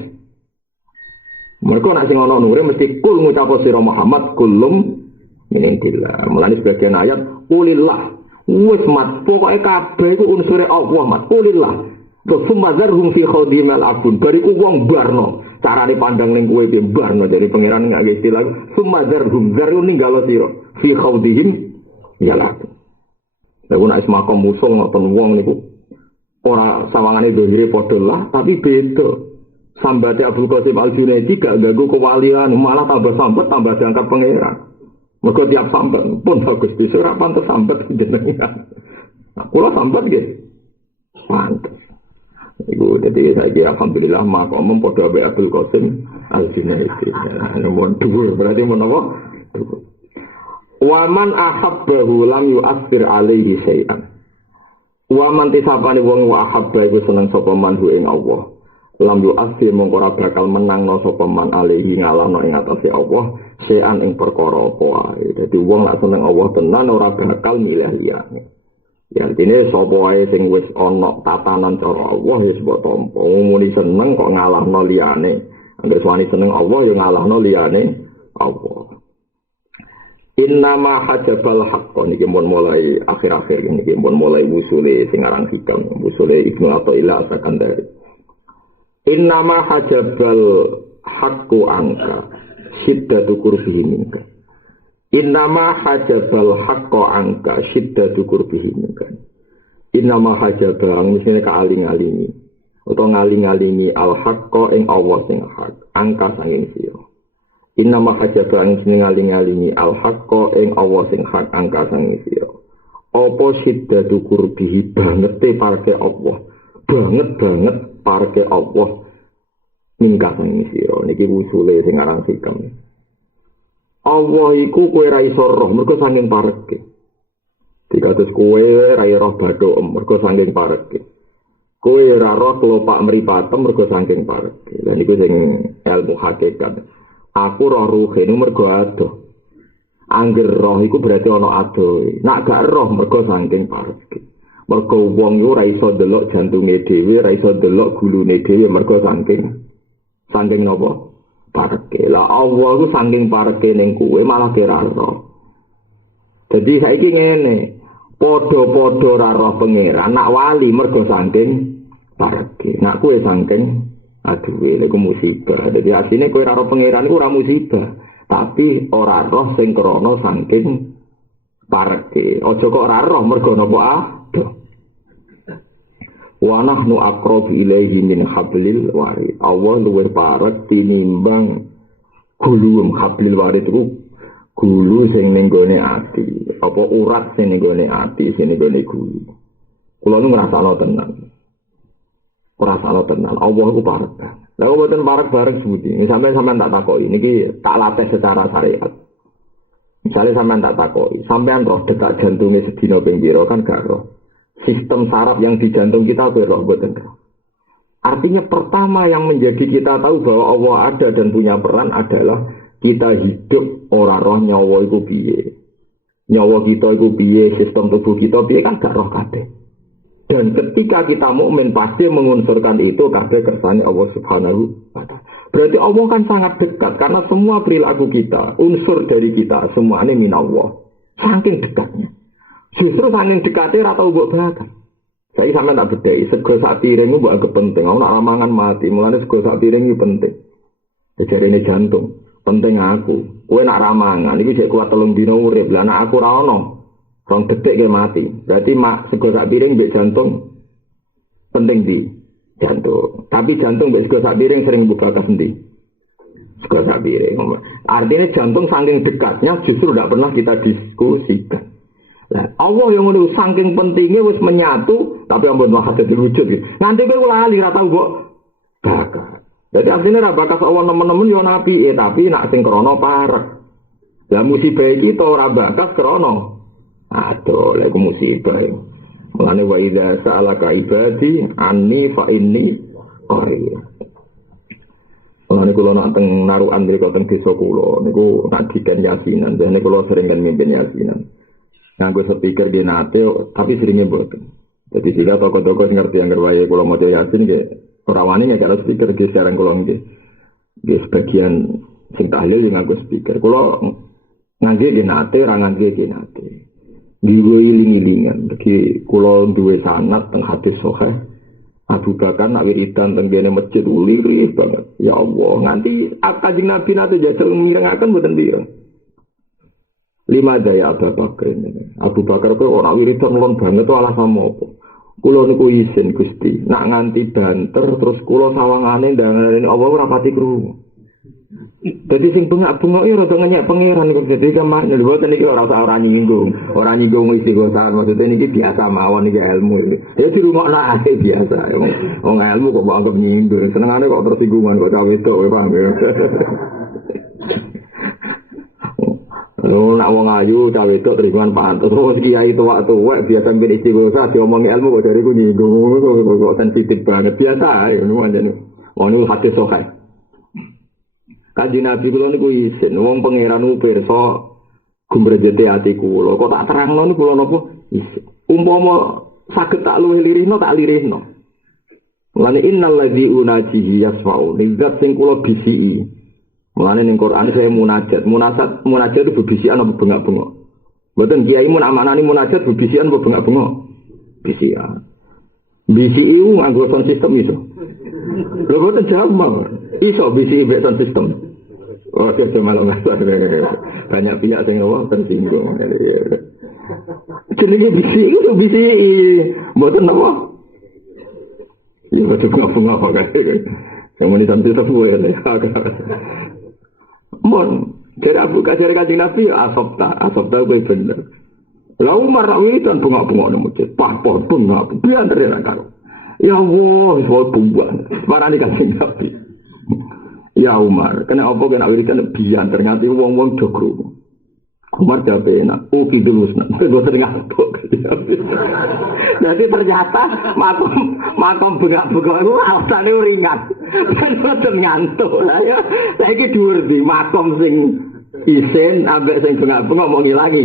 Mergo nek sing ana nure mesti kul ngucap sira Muhammad kulum minillah. Mulane sebagian ayat kulillah. Wis mat pokoke kabeh iku unsure Allah mat kulillah. Terus sumazarhum fi khawdimal abun. Bariku wong barno. Carane pandang ning kowe piye barno dari pangeran ngake istilah sumazarhum zaru ninggalo sira fi khawdihim yalak. Aku nak semakom musuh ngoten wong niku ora sawangane dohire padha lah, tapi beda. Sambate Abdul Qasim Al-Junaidi gak ganggu kewalian, malah tambah sambat tambah diangkat pangeran. Mergo tiap sambat pun bagus bisa ora pantes sambat jenengan. Nah, kula sambat nggih. Pantes. Iku dadi saiki alhamdulillah makom padha ambek Abdul Qasim Al-Junaidi. Nomor 2 berarti menapa? Waman ahabbahu lam yu'athir alaihi syai'an. Waman tisapane wong wa ahabba iku seneng sapa man hu ing Allah. Lam yu'athir mongko ora bakal menangno sapa man alaihi ngalahno ing atase Allah syai'an ing perkara apa wae. Dadi wong lak seneng Allah tenan ora bakal milih liyane. Ya artine sapa wae sing wis ana tatanan cara Allah ya sebab tampa. Muni seneng kok ngalahno liyane. Angger suwani seneng Allah ya ngalahno liyane Allah. Innama hajabal haqqo niki mun mulai akhir-akhir niki mun mulai usule sing aran hikam usule Ibnu Athaillah Sakandari. Innama hajabal haqqu angka syiddatu qurbihi minka. Innama hajabal haqqo angka syiddatu qurbihi minka. Innama hajabal misalnya kaaling-alingi atau ngaling-alingi al haqqo ing Allah sing hak angka sanging sira. Innama hajabal misalnya ngaling-alingi al haqqo ing Allah sing hak angka sanging sira. Apa syiddatu qurbihi banget parke Allah. Banget parke Allah minka sanging sira. Niki usule sing aran hikam. Allah iku kowe ra iso roh mergo saking pareke. Dikados kowe ra roh bathuk mergo saking pareke. Kowe ra roh kelopak mripatem mergo saking pareke. Lah niku sing ilmu hakikat. Aku roh ruhe niku mergo adoh. Angger roh iku berarti ana adohe. Nek gak roh mergo saking pareke. Mergo wong yo ra iso delok jantunge dhewe, ra iso delok gulune dhewe mergo saking napa? Pareke. Lah Allah ku saking pareke ning kowe malah kira roh. Jadi saiki ngene, padha-padha ora roh pangeran, nak wali mergo saking pareke. Nak kowe saking aduwe iku musibah. Dadi asline kowe ora roh pangeran iku ora musibah, tapi ora roh sing krana saking pareke. Aja kok ora roh mergo napa adoh. Wa nahnu aqrabu ilaihi min hablil warid. Allah luwih parek tinimbang gulu hablil warid itu gulu sing ning gone ati. Apa urat sing ning gone ati, sing ning gone gulu. Kula nu ngrasakno tenan. Ngrasakno tenan. Allah ku parek. Lah kok mboten parek bareng sebuti. Sampeyan tak takoki niki tak latih secara syariat. Misalnya sampeyan tak takoki, sampeyan roh detak jantunge sedina ping pira kan gak roh. Sistem saraf yang di jantung kita berroh boten. Artinya pertama yang menjadi kita tahu bahwa Allah ada dan punya peran adalah kita hidup ora roh nyawa iku piye. Nyawa kita iku piye, sistem tubuh kita piye kan gak roh kabeh. Dan ketika kita mukmin pasti mengunsurkan itu kabeh kersane Allah Subhanahu wa taala. Berarti Allah kan sangat dekat karena semua perilaku kita, unsur dari kita semuanya minallah. Saking dekatnya. Justru saking dekatnya ratau mbok bakal. Saya sampe tak bedheki sego sak piring mbok anggap penting. Aku nak ramangan mati, mulane sego sak piring iki penting. Jarene jantung, penting aku. Kowe nak ramangan iki jek kuat 3 dina urip. Lah nek aku ra ono, 2 detik ke mati. Berarti sego sak piring mbek jantung penting di jantung. Tapi jantung mbek sego sak piring sering mbok bakas endi? Sego sak piring. Artinya jantung saking dekatnya justru tidak pernah kita diskusikan. Nah, Allah yang ngono saking pentingnya wis menyatu tapi ampun maha dadi wujud gitu. Nanti kowe lali ora tau mbok bakas. Jadi artinya ra bakas Allah nemen-nemen yo nabi tapi nak sing krana parek. Lah musibah iki to ora bakas krana aduh lha iku musibah. Mulane wa idza sa'alaka ibadi anni fa inni qarib. Mulane kula nak teng narukan mriku teng desa kula niku nak diken yasinan. Dene kula sering kan mimpin yasinan. Nganggo speaker di nate, tapi seringnya boten. Jadi sehingga toko-toko ngerti yang gerwaye kalau mau yasin ke orang wani nggak ada speaker ke sekarang kalau nggak sebagian sing tahlil yang nganggo speaker. Kalau ngangge di nate, orang ngangge di nate. Diwe iling-ilingan. Jadi kalau dua sanad teng hadis sahih Abu Bakar nak wiridan teng kene masjid ulirih banget. Ya Allah, nganti Kanjeng Nabi nate jajal mirengaken mboten pirang. 5 daya Abu Bakar ini. Abu Bakar itu orang wiridan lon banget itu alasan apa? Kulo niku isin Gusti. Nak nganti banter terus kulo sawangane ndangane Allah ora pati krungu. Dadi sing bengak-bengok ya rada ngenyek pangeran niku dadi kamane lho boten iki ora nyinggung. Ora nyinggung istighosah maksudnya niki biasa mawon iki ilmu iki. Ya dirungokno ae biasa. Wong ilmu kok mbok anggap nyinggung. Senengane kok tersinggungan kok cawe tok paham ya. Nak wong ayu cawe tok teriman pantes terus kiai tuwak-tuwak biasa ben istighosah diomongi ilmu kok dari ku nyinggung kok sensitif banget biasa ngono anjene. Wong niku hati sokay. Kanjeng Nabi kula niku isin wong pangeran niku pirsa gumrejete ati kula kok tak terangno niku kula napa isin. Umpama saged tak luwih lirihno tak lirihno. Mulane innal ladzi unajihi yasma'u lidzat sing kula bisiki. Mulane ning Quran saya munajat itu bebisian apa bengak-bengok. Mboten kiai mun amanani munajat bebisian apa bengak-bengok. Bisian. Bisi iku nganggo sound system iso. Lho mboten jamak. Iso bisi mbek sound system. Oke, cuma banyak pihak yang tersinggung. Jenenge bisi, mboten apa? Ya betul bunga apa kae. Yang mau disanti tebu ya. Mon, jadi Abu Bakar Kanjeng Nabi asopta kowe bener. Lah Umar nak wiridan bunga-bunga nang masjid, pahpoh bunga, biar terena karo. Ya Allah, wis wae bunga. Marani Kanjeng Nabi. Ya Umar, kena apa kena wiridan biar ternyata wong-wong do krungu. Umar jawab enak, oke dulu senang, gue sering ngantuk. Jadi ternyata makom bunga-bunga itu alasannya ringan, gue sering ngantuk. Saya ini dhuwur di makom sing isin, ambek sing bunga-bunga mau ngilangi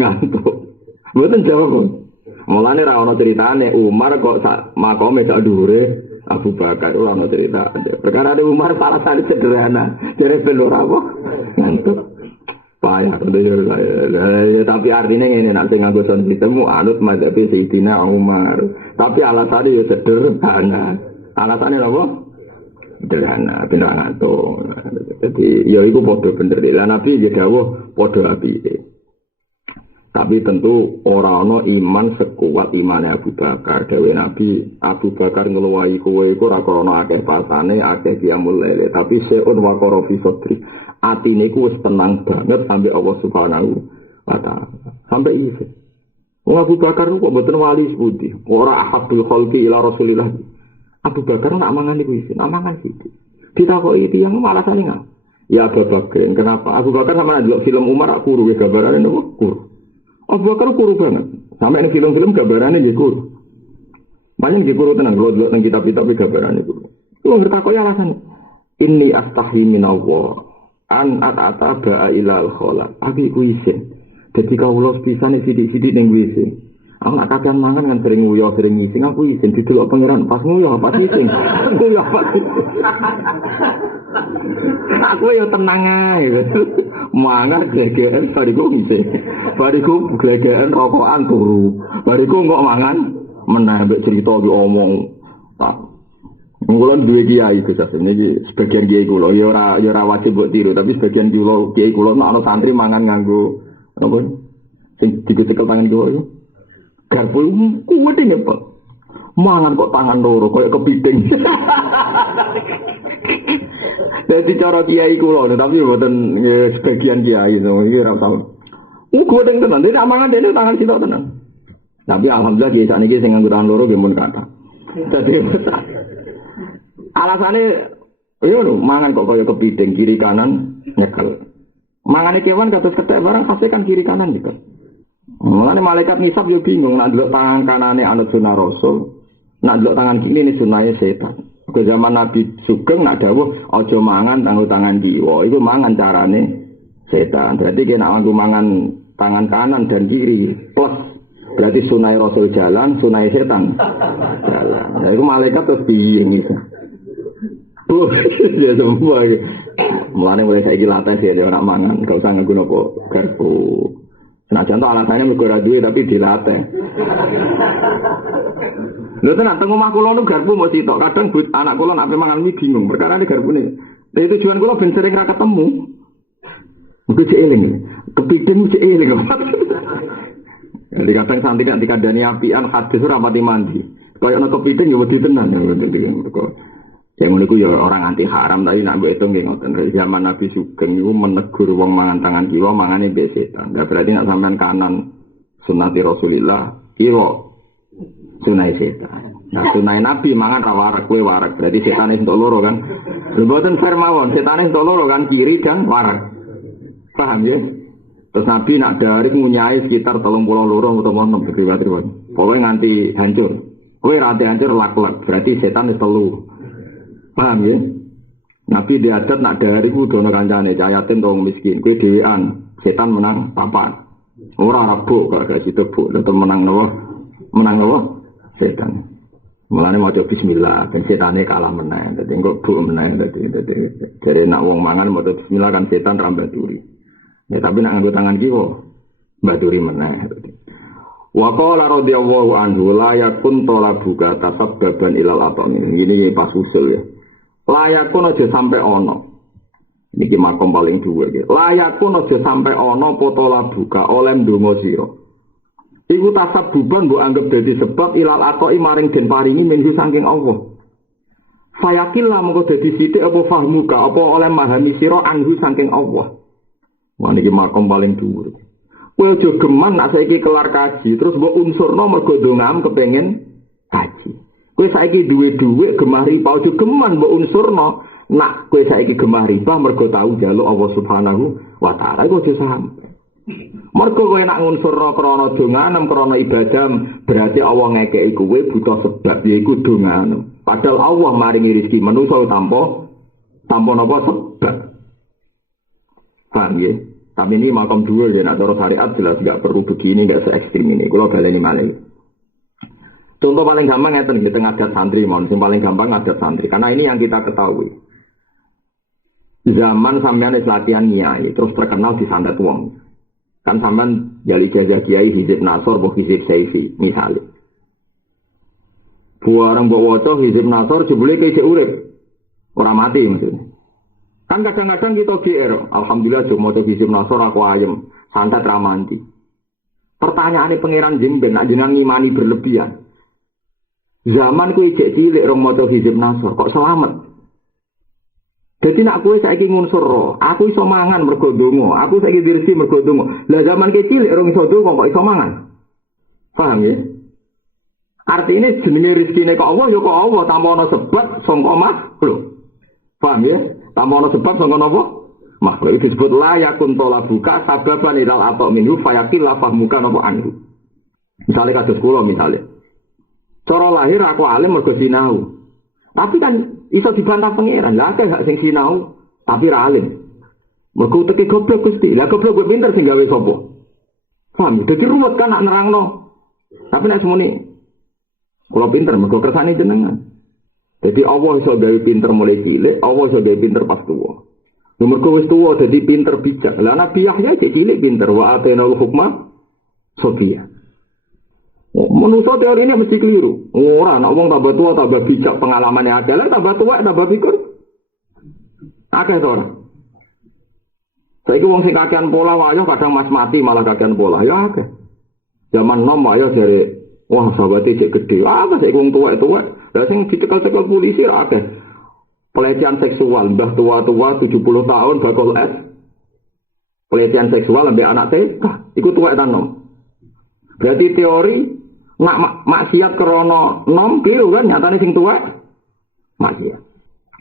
ngantuk. Bukan jawab. Mulane ra ono ceritane Umar kok makome sak dhuwure Abu Bakar ora ono cerita. Perkara ada Umar salah satu sederhana, dari belur apa ngantuk. Payah, tapi artinya ini nak sing nganggo sound system anut mazhab Sayyidina Umar. Tapi alasannya ya sederhana. Alasannya apa? Sederhana, bener ngantuk. Jadi ya iku padha bener. Lah Nabi ya dawuh padha apike. Tapi tentu ora ana iman sekuat imane Abu Bakar. Dewe Nabi Abu Bakar ngluwahi kowe iku ora krana akeh pasane, akeh qiyamul lail, tapi seun wa qara fi sadri. Atine ku wis tenang banget sampai Allah Subhanahu wa taala. Sampai iki. Wong Abu Bakar kok mboten wali sepundi. Ora ahadul khalqi ila Rasulillah. Abu Bakar nak mangan iku isin, mangan sithik. Ditakoki tiyang malah saling. Ya Abu Bakar, kenapa? Abu Bakar sama ndelok film Umar aku kuru gambarane nopo? Kuru. Abu Bakar kuru banget. Sampai di film-film gambarannya nggih kuru. Banyak nggih kuru tenan, kalau delok nang kitab-kitab gambarannya kuru. Lu ngerti kok alasan. Inni astahi minallah an ataba ilal khala. Abi ku isin. Dadi kawula pisane sithik-sithik ning WC. Aku nak kakean mangan kan sering nguyah, sering ngising, aku isin didelok pangeran pas nguyah, pas ngising. Nguyah pas. Aku yo tenang ae. Mangan glegeken bariku ngising. Bariku glegeken rokokan turu. Bariku kok mangan meneh mbek cerita diomong. Tak. Mungkin duwe kiai Gus Hasim niki sebagian kiai kula ya ora wajib mbok tiru, tapi sebagian kiai kula nek ana santri mangan nganggo apa sing dicekel tangan kula iku. Garpu kuwat ini Pak. Mangan kok tangan loro koyo kepiting. Dadi cara kiai kula tapi mboten sebagian kiai to iki ora usah. Kuwat tenan, dene mangan dene tangan sitok tenan. Tapi alhamdulillah kiai sakniki sing nganggo tangan loro nggih mun kathah. Dadi alasane yo mangan kok koyo kepiting kiri kanan nyekel. Mangane kewan kados kethek barang khase kan kiri kanan nyekel. Mulane malaikat ngisap yo bingung nak ndelok tangan kanane anut sunah Rasul, nak ndelok tangan kiri ini sunahe setan. Ke zaman Nabi Sugeng nak dawuh aja mangan nganggo tangan kiwa, iku mangan carane setan. Berarti kena nganggo mangan tangan kanan dan kiri plus berarti sunahe Rasul jalan, sunahe setan jalan. Lah iku malaikat terus piye gitu. Ya semua. Mulane mulai saiki latih ya ora mangan, gak usah nganggo napa garpu. Nah contoh alasannya mergo ora duwe tapi dilatih. Lha tenan teng omah kula nu garpu mesti tok. Kadang anak kula nek mangan mie bingung perkara ne garpune. Lha tujuan kula ben sering ra ketemu. Mengko cek eling. Kepiting cek eling. Jadi kadang santri nek dikandani apian hadis ora pati mandi. Kaya ana kepiting ya wedi tenan ya. Ya ngono iku ya orang anti haram tapi nak mbok hitung nggih ngoten. Zaman Nabi Sugeng niku menegur wong mangan tangan kiwa mangane mbek setan. Lah berarti nak sampean kanan sunnati Rasulillah, kiwa sunai setan. Nah sunai Nabi mangan ra warak kowe warak. Berarti setane entuk loro kan. Lha mboten fair mawon, setane entuk loro kan kiri dan warak. Paham ya? Terus Nabi nak dari ngunyai sekitar 32 utawa 6 riwayat. Pokoke nganti hancur. Kowe ra hancur lak-lak. Berarti setan wis telu. Paham ya? Nabi diadat nak dari kudono kancane cayatin tong miskin. Kowe dhewean, setan menang papat. Ora rabuk gak situ bu, tetep menang nopo? Menang nopo? Setan. Mulane maca bismillah, ben setane kalah meneh. Dadi engko bu meneh dadi jare nak wong mangan maca bismillah kan setan ra mbaturi. Ya tapi nak nganggo tangan kiwa mbaturi meneh. Wa qala radhiyallahu anhu la yakun talabuka tasabbaban ilal atami. Ini pas usul ya. Layakun aja sampai ono. Niki makom paling dhuwur iki. Layakun aja sampai ana potola buka oleh ndonga sira. Iku tasabbuban mbok anggap dadi sebab ilal atoi maring den paringi minhu saking Allah. Fayakillah mengko dadi sithik apa fahmuka apa oleh mahami sira anhu saking Allah. Wah niki makom paling dhuwur. Kowe aja geman nek saiki kelar kaji terus mbok unsurno mergo ndongam kepengin kaji. Kowe saiki duwe dhuwit gemah riba aja geman mbok unsurno nak kowe saiki gemah riba mergo tau njaluk Allah Subhanahu wa taala iku aja sampe. Mergo kowe nak ngunsurno krana donganem krana ibadah berarti Allah ngekeki kowe buta sebab yaiku donganem. Padahal Allah maringi rezeki manusa tanpa napa sebab. Paham ya? Tapi ini makam dua ya, nak cara syariat jelas tidak perlu begini, tidak se-ekstrim ini. Kalau baleni malih. Contoh paling gampang ngeten di tengah adat santri, mohon yang paling gampang adat santri. Karena ini yang kita ketahui. Zaman sampean wis latihan nyai, terus terkenal di sandat wong. Kan sampean jali jajah kiai Hizib Nasor, mbok Hizib Saifi, misalnya. Buarang mbok waca Hizib Nasor jebule kaya urip. Ora mati maksudnya. Kan kadang-kadang kita GR, alhamdulillah cuma maca Hizib Nasor aku ayem, sandat ramanti. Pertanyaane pangeran jeng ben nak jenengan ngimani berlebihan. Zaman kuwi cek cilik rong maca Hizib Nasor kok selamat. Jadi nak kowe saiki ngunsur, aku iso mangan mergo ndonga, aku saiki dirsi mergo ndonga. Lah zaman kecil rong iso ndonga kok iso mangan. Paham ya? Artinya jenenge rezekine kok Allah ya kok Allah tanpa ana sebab sangka makhluk. Paham ya? Tanpa ana sebab sangka napa? Makhluk itu disebut la yakun talabuka sababan ilal ato minhu fayaqil la fahmuka napa anhu. Misale kados kula misale. Cara lahir aku alim mergo sinau. Tapi kan iso dibantah pangeran. Lah akeh gak sing sinau tapi ra alim. Mergo teke goblok Gusti. Lah goblok kok pinter sing gawe sapa? Paham? Dadi ruwet kan nak nerangno. Tapi nek semuni kula pinter mergo kersane jenengan. Jadi Allah iso gawe pinter mulai cilik, Allah iso gawe pinter pas tuwa. Mergo wis tuwa dadi pinter bijak. Lah Nabi Yahya cilik pinter wa atainal hukma sabiyya. Manusia teori ini mesti keliru. Orang nak wong tambah tua tambah bijak pengalamannya akeh lah tambah tua tambah pikir. Akeh to ora. Saiki wong sing kakean pola wayo kadang mas mati malah kakean pola ya akeh. Zaman nom wayo jare wah sahabate cek gede. Apa saiki wong tuwek-tuwek. Lah sing dicekel-cekel polisi ra akeh. Pelecehan seksual mbah tua-tua 70 tahun bakul S. Pelecehan seksual ambek anak TK. Iku tuwek ta nom. Berarti teori nak maksiat krana nom keliru kan nyatane sing tuwek maksiat.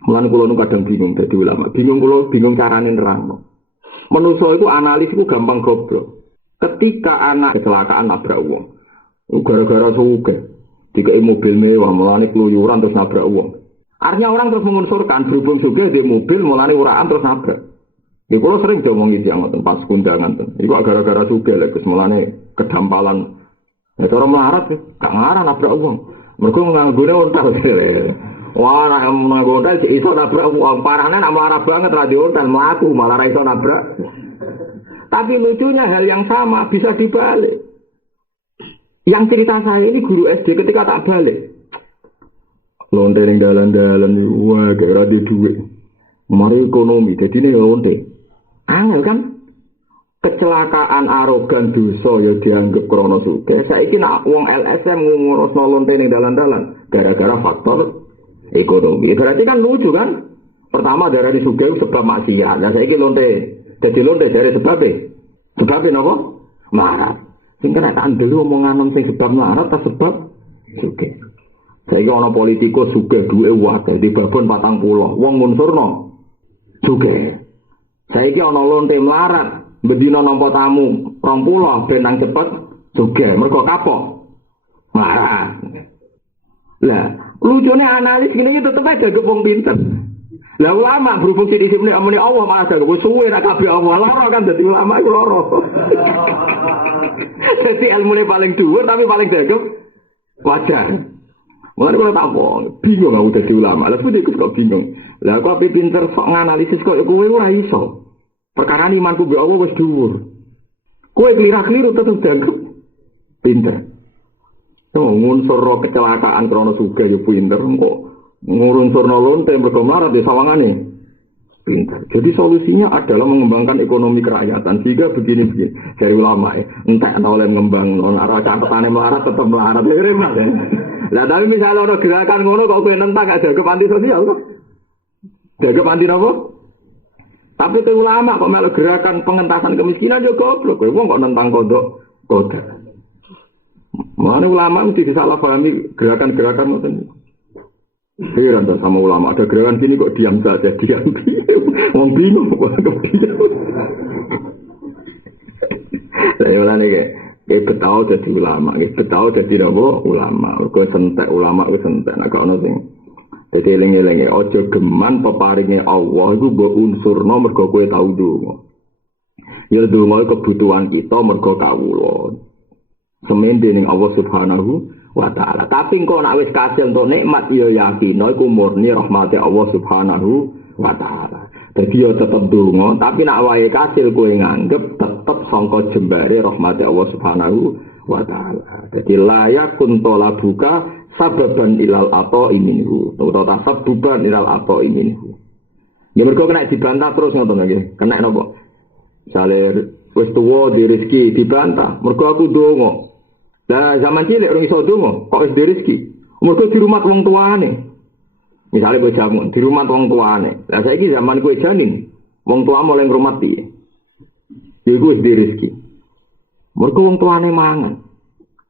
Mulane kula nu kadang bingung dadi ulama. Bingung carane nerangno. Manusa iku analis iku gampang goblok. Ketika anak kecelakaan nabrak wong, gara-gara sugih, dikai mobil mewah mulane keluyuran terus nabrak wong. Artinya orang terus mengunsurkan berhubung sugih di mobil mulane uraan terus nabrak. Ya kula sering diomongi tiyang ngoten pas kundangan ten. Iku gara-gara sugih lek terus mulane kedampalan. Ya cara melarat gak ngarah nabrak wong. Mergo nganggone ontal. Wah, nek nganggo ontal iso nabrak wong. Parane nek melarat banget ra di ontal mlaku malah ra iso nabrak. Tapi lucunya hal yang sama bisa dibalik. Yang cerita saya ini guru SD ketika tak balik. Lonte ning dalan-dalan wah gara di duit. Mari ekonomi dadine lonte. Angel kan? Kecelakaan arogan dosa ya dianggap krana sugih. Saiki nak wong LSM ngurusno lonte ning dalan-dalan gara-gara faktor ekonomi. Berarti kan lucu kan? Pertama darah di sugih sebab maksiat. Lah saiki lonte dadi lonte dari sebabe. Sebabe napa? Melarat. Sing kena tak andel omongan sing sebab melarat ta sebab sugih. Saiki ana politikus sugih duwe wae di babon 40. Wong ngunsurno sugih. Saiki ana lonte melarat bedino nampa tamu 20 ben nang cepet sugih mergo kapok marah. Lah lucune analis ngene iki tetep aja wong pinter. Lah ulama berhubung sithik-sithik amune Allah malah jago suwe nek kabeh Allah lara kan dadi ulama iku lara. Dadi ilmune paling dhuwur tapi paling dagem wajar. Mulane kula tak bingung aku dadi ulama. Lah seperti kok bingung. Lah aku ape pinter sok nganalisis kok kowe ora iso. Perkara imanku be Allah wis dhuwur. Kowe keliru tetep dianggap pinter. Ngunsur kecelakaan krana sugih ya pinter kok ngurunsurno lonte mergo mlarat di sawangane. pintar. Jadi solusinya adalah mengembangkan ekonomi kerakyatan sehingga begini-begini dari ulama ya. Entah oleh mengembang arah catatannya melarat tetap melarat ya remat ya. Nah tapi misalnya ada gerakan ngono kok pengen nentang gak jaga anti sosial kok. Jaga anti apa? Tapi ke ulama kok malah gerakan pengentasan kemiskinan yo goblok. Kowe kok nentang kodok. Mana ulama mesti disalahpahami gerakan-gerakan ngoten. Heran sama ulama, ada gerakan sini kok diam saja, diam. Wong bingung kok diam. Saya ulang lagi, betau jadi ulama, betau jadi apa? Ulama. Kau sentek ulama, kau sentek. Nak kau nasi. Jadi lengi-lengi, ojo geman peparingnya Allah itu berunsur no mergo kue tahu dulu. Ya dulu kebutuhan kita mergo kawula. Semende ning Allah Subhanahu wa ta'ala. Tapi engko nek wis kasil untuk nikmat ya yakin iku murni rahmate Allah Subhanahu wa ta'ala. Dadi ya tetep donga, tapi nek wae kasil kowe nganggep tetep sangka jembare rahmate Allah Subhanahu wa ta'ala. Dadi layak kuntola buka sababan ilal ata'i minhu. Utawa tasabbuban ilal ata'i minhu. Ya mergo kena dibantah terus ngoten nggih. Kena napa? Misale wis tuwa di rezeki dibantah, mergo aku donga. Lah zaman cilik orang iso donga, kok wis rezeki. Mergo di rumah wong tuane. Misale bojamu di rumah wong tuane. Lah saiki zaman kowe janin, wong tua mulai ngrumat piye? Ya iku wis rezeki. Mergo wong tuane mangan.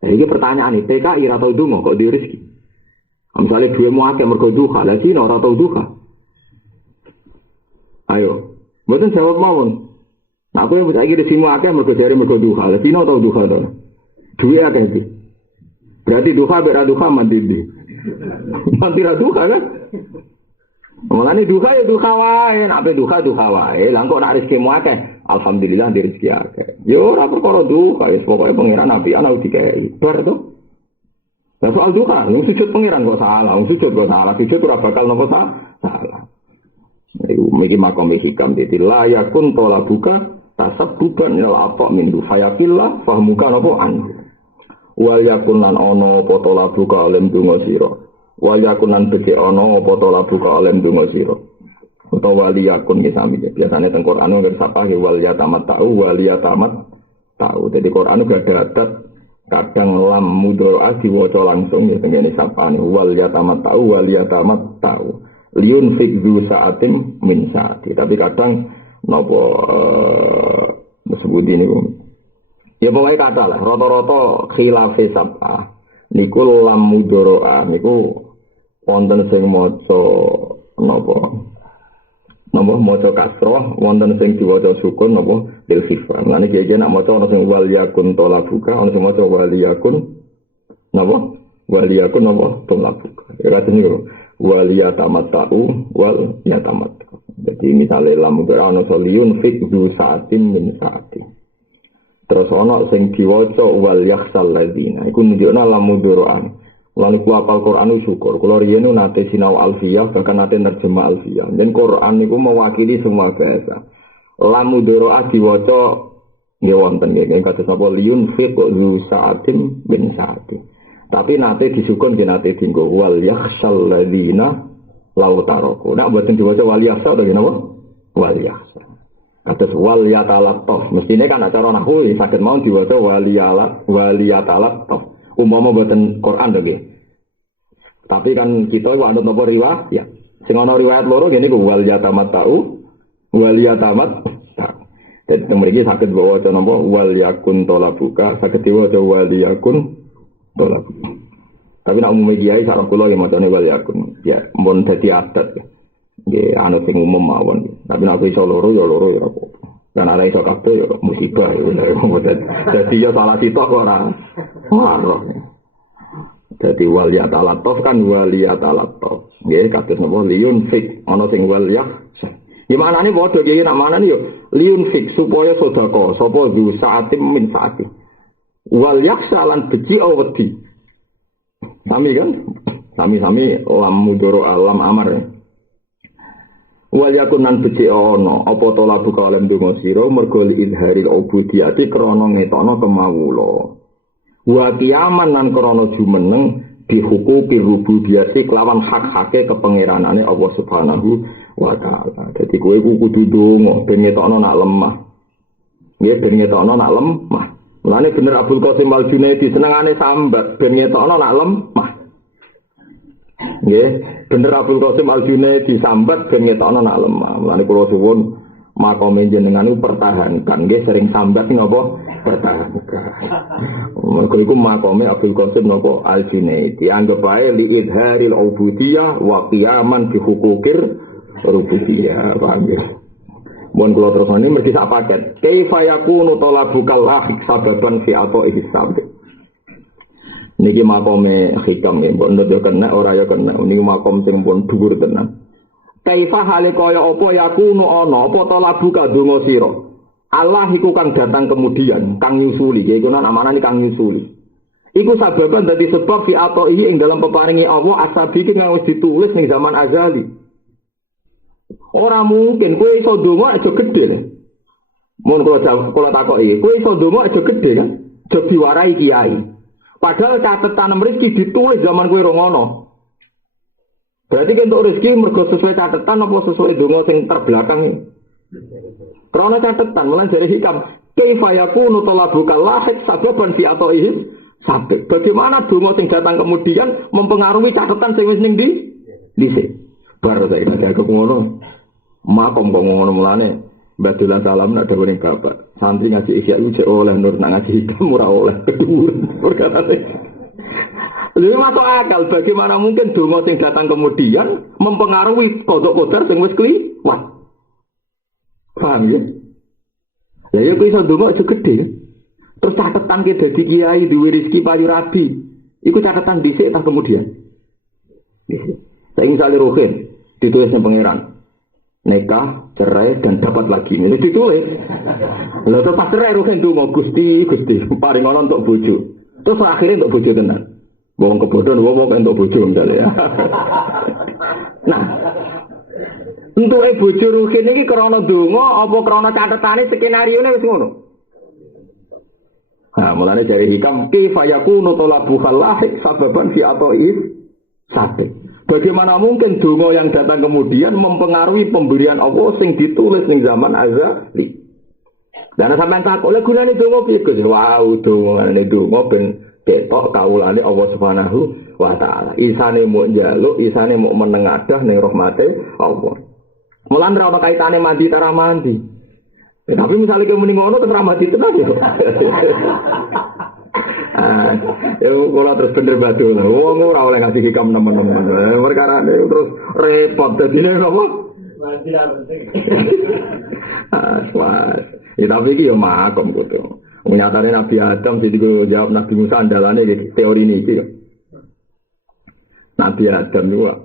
Lah iki pertanyaane, PKI ora tau donga kok di rezeki. Misale duwemu akeh mergo duha, lah Cina ora tau duha. Ayo, mboten jawab mawon. Nah, aku yang saiki rezekimu akeh mergo jare mergo duha. Lah Cina tau duha to. Duwe akeh iki. Berarti duha ber duha mandi di. Mandi ra duha kan? Mulane duha ya duha wae, nek duha wae. Lah kok nek rezekimu akeh, alhamdulillah di rezeki akeh. Yo ora perkara duha, wis pokoke pangeran nabi ana dikei. Bar to. Lah soal duha, ning sujud pangeran kok salah, sujud kok salah, sujud ora bakal napa salah. Iki makom hikam dadi layakun tola buka tasabbuban ilal apa min fayaqillah fahmuka napa anhu. Wal yakun lan ana apa tola buka alim donga sira. Wal yakun lan becik ana apa tola buka alim donga sira. Utawa wali yakun ki sami. Biasane teng Quran nggih sapa wal yatamat tahu. Dadi Quran gak ada adat kadang lam mudhara diwaca langsung ya tengene sapane wal yatamat tahu. Liun fikdu saatim min saati. Tapi kadang napa disebut ini ya pokoknya kata lah rata-rata khilafe sab'ah niku lam mudharaah niku wonten sing maca napa maca kasrah wonten sing diwaca sukun napa bil khifah. Lan iki nek maca ana sing wal yakun talabuka ana sing maca wal yakun napa talabuka. Ya katene niku wal yatamatta'u wal yatamatta'u. Jadi misalnya lam mudhara ana soliyun fikdu saatin min saati. Terus ana sing diwaca wal yakhsal ladzina. Iku nunjukna lam mudharaan. Lan iku apal Quran syukur. Kula riyen nate sinau alfiyah bahkan nate nerjemah alfiyah. Dan Quran niku mewakili semua bahasa. Lam mudhara diwaca nggih wonten nggih kados napa liyun fikdu saatin min saati. Tapi nate disukun nggih nate dinggo wal yakhsal ladzina lau taroko. Nak buatin diwaca wal yakhsal to napa? Wal yakhsal. Atas wal yatalattaf. Mestine kan acara nahwu saged mau diwaca wal yatalattaf. Umpama boten Quran to nggih. Tapi kan kita anut napa riwayat ya. Sing ana riwayat loro ngene ku wal yatamatta'u wal yatamat. Dadi mriki saged waca napa wal yakun talabuka saged diwaca wal yakun talabuka. Tapi nak umum kiai sareng kula ya macane wal yakun. Ya mun dadi adat. Nggih anu sing umum mawon. Tapi nek iso loro ya ora apa-apa. Kan ana iso kabeh ya musibah ya. Dadi ya salah sitok ora. Ora. Dadi wal yatalattaf kan wal yatalattaf. Nggih kados napa liyun fik ana sing wal ya. Ya maknane padha kiai nak manane yo liyun fik supaya sedekah sapa du saatim min saati. Wal yaksalan beci wedi. Sami kan? Sami-sami lam mudhara alam amar. Wal yakunan becik ana apa to labu kalem donga sira mergo li izharil ubudiyati krana ngetokno kemawula. Wa qiyaman lan krana jumeneng bihuquqi rububiyyati kelawan hak-hake kepengeranane Allah Subhanahu wa taala. Dadi kowe kudu ndonga ben ngetokno nak lemah. Nggih ben ngetokno nak lemah. Mulane bener Abdul Qasim Al-Junaidi senengane sambat ben ngetokno nak lemah. Nggih, bener Abdul Qasim Al-Junaidi sambat ben ngetokno nak lemah. Mulane kula suwun makome jenengan pertahankan nggih sering sambat napa pertahankan. Mergo iku makome Abdul Qasim napa Al-Junaidi anggap ae li idharil ubudiyah wa qiyaman bi hukukir rububiyah. Paham ya? Mun kula terusane mergi sak paket. Kaifa yakunu talabukal lahik sababan fi ataihi sabit. Niki makome hikam nggih, mbok ndok kena ora ya kena. Niki makom sing pun dhuwur tenan. Kaifa hale kaya apa yakunu ana apa talabuka donga sira. Allah iku kang datang kemudian, kang nyusuli, yaiku namane kang nyusuli. Iku sababan dadi sebab fi ataihi ing dalam peparingi Allah asabi iki kang wis ditulis ning zaman azali. Ora mungkin kowe iso ndonga aja gedhe lho. Mun kula takoki, kowe iso ndonga aja gedhe kan? Aja diwarai kiai. Padahal catetan rezeki ditulis zaman kowe ora ngono. Berarti untuk rezeki mergo sesuai catetan apa sesuai ndonga sing terbelakang iki? Karena catetan mulai dari hikam, kaifa yakunu talabukal lahik sababan fi ataihi sabit. Bagaimana ndonga sing datang kemudian mempengaruhi catetan sing wis ning dhisik. Bar saiki nek aku ngono. Makom kok ngono mulane Badulan salam nak ada bareng bapak santri ngaji isya itu oleh nur nak ngaji hikam ora oleh kedua perkataane. Jadi masuk akal bagaimana mungkin donga sing datang kemudian mempengaruhi kodok-kodar sing wis kliwat. Paham ya? Ya ya kok iso donga aja gede. Terus catatan ke dadi kiai duwe rezeki payu rabi. Iku catatan dhisik ta kemudian. Saiki misale rohen ditulisnya pangeran. Nikah, cerai dan dapat lagi. Ini ditulis. Lalu terus pas cerai rohen donga Gusti paring ana untuk bojo. Terus akhirnya untuk bojo tenan. Wong kebodohan wong untuk bojo misalnya ya. Nah, untuk bojo rohen iki krana donga apa krana catetane skenarione wis ngono. Nah, mulane dari hikam kaifa yakunu talabu khallahik sababan fi ata'is sabit. Bagaimana mungkin donga yang datang kemudian mempengaruhi pemberian Allah sing ditulis ning zaman azali. Dan sampean takok lha gunane donga piye Gus? Wow, dongane donga ben ketok kawulane Allah Subhanahu wa taala. Isane mau njaluk, isane mau menengadah ning rahmate Allah. Mulane ora ana kaitane mandi tara mandi. Tapi misalnya kamu mending ngono terus ramah itu aja. Ya kalau terus bener batu lah. Wong ora oleh ngasih hikam teman-teman. Perkara ini terus repot jadinya apa? Mati lah penting. Ya tapi iki yo makom kudu. Nyatane Nabi Adam jadi gue jawab Nabi Musa andalane teori ini iki. Nabi Adam juga,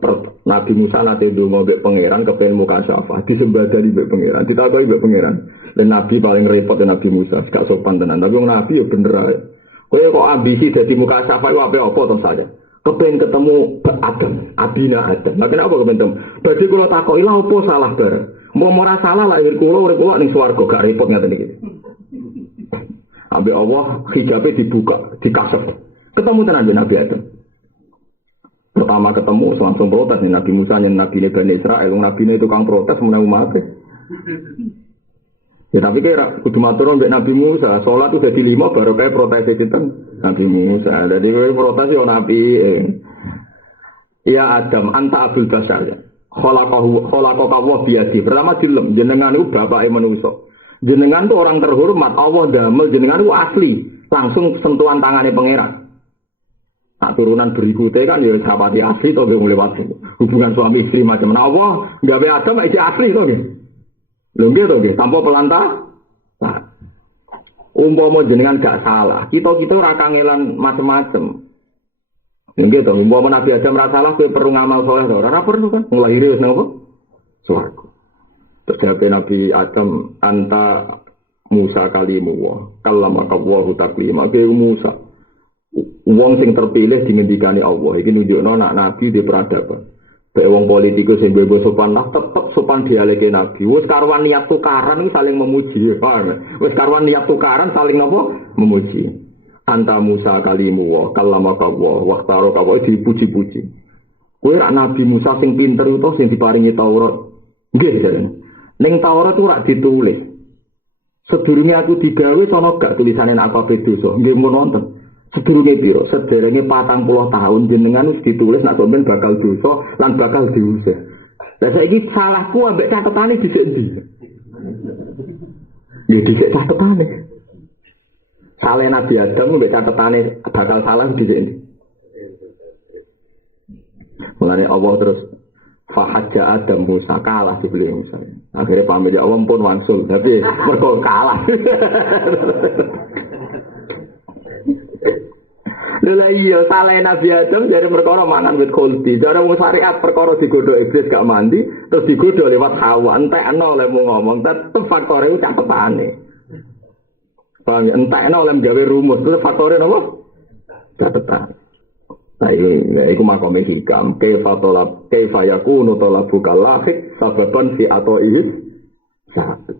Nabi Musa nanti donga mbek pangeran kepen muka syafa, disembadani mbek pangeran, ditakoki mbek pangeran. Dan Nabi paling repot Nabi Musa, gak sopan tenan. Tapi wong Nabi ya bener ae. Kowe kok ambisi dadi muka syafa iku apa to saja. Kepen ketemu Adam, abina Adam. Lah kenapa kepen ketemu? Dadi kula takoki lha opo salah bareng. Mau ora salah lahir kula urip kula ning swarga gak repot ngaten iki. Ambek Allah hijabe dibuka, dikasep. Ketemu tenan Nabi Adam. Pertama ketemu langsung protes nih Nabi Musa yang Nabi Bani Israel, Nabi itu kang protes menang umat. Ya tapi kira kudu matur mbek Nabi Musa, salat udah di 5 baru kayak protes itu Nabi Musa. Jadi kowe protes yo Nabi. Ya Adam, anta abul basar. Khalaqaka wa biyadi. Pertama dilem jenengan iku bapake manusa. Jenengan tuh orang terhormat, Allah damel jenengan itu asli. Langsung sentuhan tangannya pangeran. Nah, turunan berikutnya kan ya sahabati asli atau lewat hubungan suami istri macam mana Allah gawe Adam itu asli toh nggih. Lho nggih toh nggih, tanpa pelantah. Nah, umpama jenengan gak salah, kita ora kangelan macam-macam. Nggih toh, umpama Nabi Adam ora salah kowe perlu ngamal saleh to, ora perlu kan. Nglahire wis nang apa? Swarga. Terus jawab Nabi Adam anta Musa kalimu kallamaka wa taklima ke Musa. Wong sing terpilih dingendikani Allah iki nunjukno nak nabi di peradaban. Bae wong politikus sing bebo sopan lah tetep sopan dialeke nabi. Wis karuan niat tukaran iki saling memuji. Wis karuan niat tukaran saling napa? Memuji. Anta Musa kalimu wa kallamaka wa waqtaro ka dipuji-puji. Kowe rak Nabi Musa sing pinter utawa sing diparingi Taurat. Nggih jare. Ning Taurat itu rak ditulis. Sedurunge aku digawe sono gak tulisane nek apa dosa. Nggih mun wonten. Sedurunge piro? Sederenge 40 tahun jenengan wis ditulis nek sampean bakal dosa lan bakal diusir. Lah saiki salahku ambek catetane dhisik ndi? Ya dhisik catetane. Salah Nabi Adam ambek catetane bakal salah dhisik ndi? Mulane Allah terus Fahajja Adam Musa kalah di beliau Musa. Akhirnya pamit ya Allah pun wangsul, tapi mereka kalah. Lha iya salah Nabi Adam jadi perkara mangan wit khuldi. Cara wong syariat perkara digodho iblis gak mandi, terus digodho lewat Hawa. Entekno oleh ngomong, tetep faktore iku catetane. Paham ya? Entekno oleh gawe rumus, terus faktore napa? Catetan. Nah iku makome hikam kaifa yakunu talabu kalahik sababan fi atoihis satu.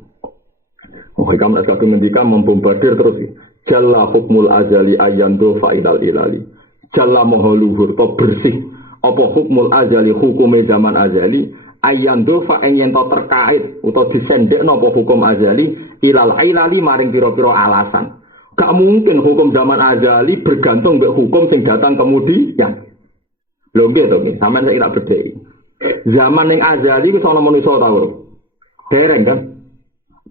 Hikam nak kaki ngendika membombardir terus jalla hukmul azali ayandu fa'idal ilali jalla maha luhur to bersih apa hukmul azali hukume zaman azali ayandu fa yen to terkait utawa disendekno apa hukum azali ilal ilali maring pira-pira alasan. Gak mungkin hukum zaman azali bergantung dengan hukum yang datang kemudian. Lho nggih to nggih, sampeyan saiki tak bedheki. Zaman yang azali wis ana manusa ta ora? Dereng kan?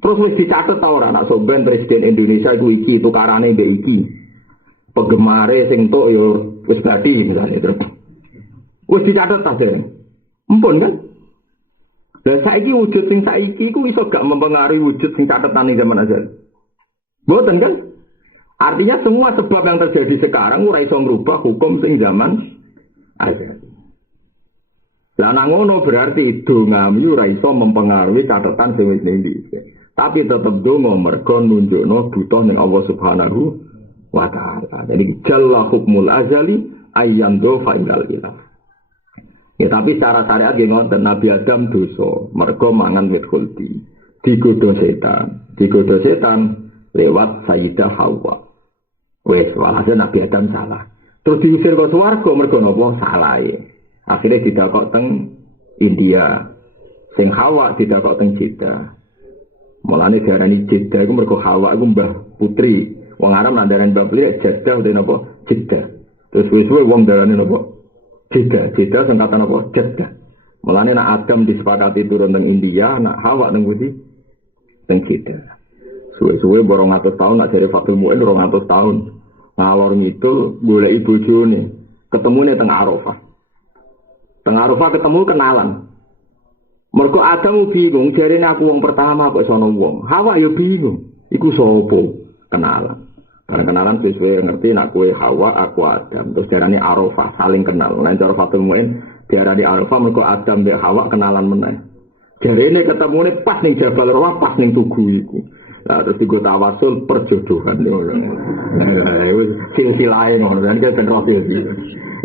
Terus wis dicatet ta ora nek sampeyan presiden Indonesia iku iki tukarane mbek iki. Penggemare sing tok ya wis badi misalnya terus. Wis dicatet ta dereng? Empun kan? Lah saiki wujud sing saiki iku iso gak mempengaruhi wujud sing catetan ning zaman azali. Mboten kan? Artinya semua sebab yang terjadi sekarang ora iso ngrubah hukum sing zaman azali. Lah nang ngono berarti dongamu ora iso mempengaruhi catatan sing wis ning dhisik. Tapi tetep donga mergo nunjukno butuh ning Allah Subhanahu wa taala. Jadi jalla hukmul azali ayyando fa'ilal ilah. Ya tapi secara syariat nggih ngoten Nabi Adam dosa mergo mangan wit khuldi. Digodho setan lewat Sayyidah Hawa. Wes walhasil Nabi Adam salah. Terus diusir ke swarga mergo napa salahe. Akhirnya didakok teng India. Sing Hawa didakok teng Jeddah. Mulane diarani Jeddah iku mergo Hawa iku mbah putri. Wong Arab nandharani mbah putri Jeddah utawa napa? Jeddah. Terus wis-wis wong darani napa? Jeddah. Jeddah singkatan napa? Jeddah. Mulane nek Adam disepakati turun teng India, nek Hawa teng pundi? Teng Jeddah. Suwe-suwe 200 tahun nak jare Fatul Mu'in 200 tahun. Ngalor ngidul goleki bojone. Ketemune teng Arafah. Teng Arafah ketemu kenalan. Mergo Adam bingung, jarene aku wong pertama kok iso ana wong. Hawa ya bingung. Iku sapa? Kenalan. Karena kenalan sesuai ngerti nak kowe Hawa, aku Adam. Terus jarane Arafah saling kenal. Lan cara Fatul Mu'in diarani Arafah mergo Adam mbek Hawa kenalan meneh. Jarene ketemune pas ning Jabal Rahmah, pas ning tugu iku. Nah, terus digo tawasul perjodohan ngono. Silsilah ngono kan ben silsilah.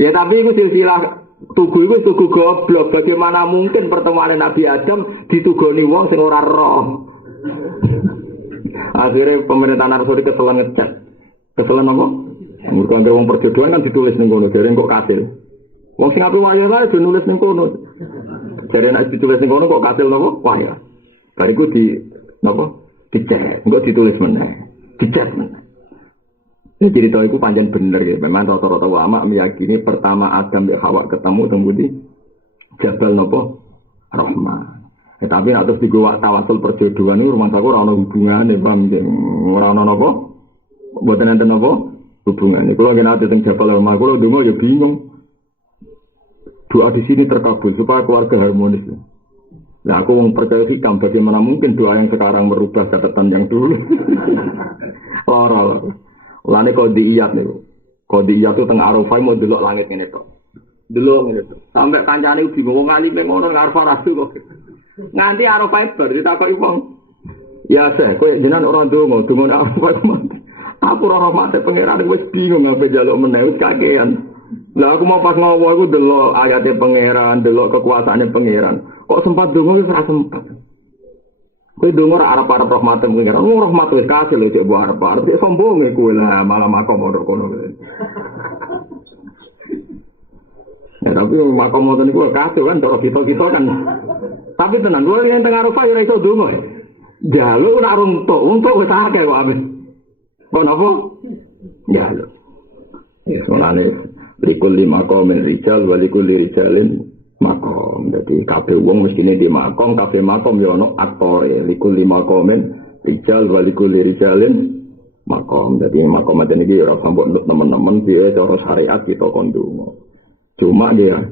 Ya tapi iku silsilah tugu iku tugu goblok. Bagaimana mungkin pertemuan Nabi Adam ditugoni wong sing ora roh. Akhirnya pemerintahan Arab Saudi keselan ngecat. Keselan apa? Mergo anggere wong perjodohan kan ditulis ning kono, dereng kok kasil. Wong sing ape wae wae nulis ning kono. Jare nek ditulis ning kono kok kasil napa? Wah ya. Bariku di napa? Dicet, enggak ditulis meneh, dicet meneh. Ini cerita itu panjang bener ya. Memang rata-rata ulama meyakini pertama Adam dan Hawa ketemu di Jabal Nopo Rahman. Tapi nak terus digawa tawasul perjodohan itu rumah saku ora ono hubungane, paham nggih? Ora ono napa? Mboten enten napa hubungane. Kula nggih nate teng Jabal Rahman, kula ndonga ya bingung. Doa di sini terkabul supaya keluarga harmonis. Nah aku percaya hikam bagaimana mungkin doa yang sekarang merubah catatan yang dulu. Loro. Lane kodiyat niku. Kodiyat itu teng Arafah mau delok langit ngene tok. Delok ngene tok. Sampai kancane bingung wong alime ngono Arafah rasul kok. Nganti Arafah bar ditakoki wong. Ya seh, kowe jenengan ora ndonga, donga Arafah. Aku ora mate pangeran wis bingung ngape njaluk meneh wis kakean. Lah aku mau pas ngowo aku delok ayate pangeran, delok kekuasaane pangeran. Kok sempat donga wis ora sempat. Kowe donga ora arep-arep rahmat pangeran. Wong rahmat wis kasil lho cek mbok arep-arep cek sombonge kowe lah malah makom ora kono. Ya tapi makom ngoten niku kasil kan cara kita kan Tapi tenan, dua yang tengah Arafah ya iso donga. Jaluk nak untuk wis akeh kok amin. Kok napa? Jaluk. Ya soalane likul lima komen rijal walikul rijalin makom. Jadi kabeh wong mestine di makom, kabeh makom ya ono aktore. Likul lima komen rijal walikul rijalin makom. Jadi makom aja niki ora sambut teman-teman piye cara syariat kita kon donga. Cuma dia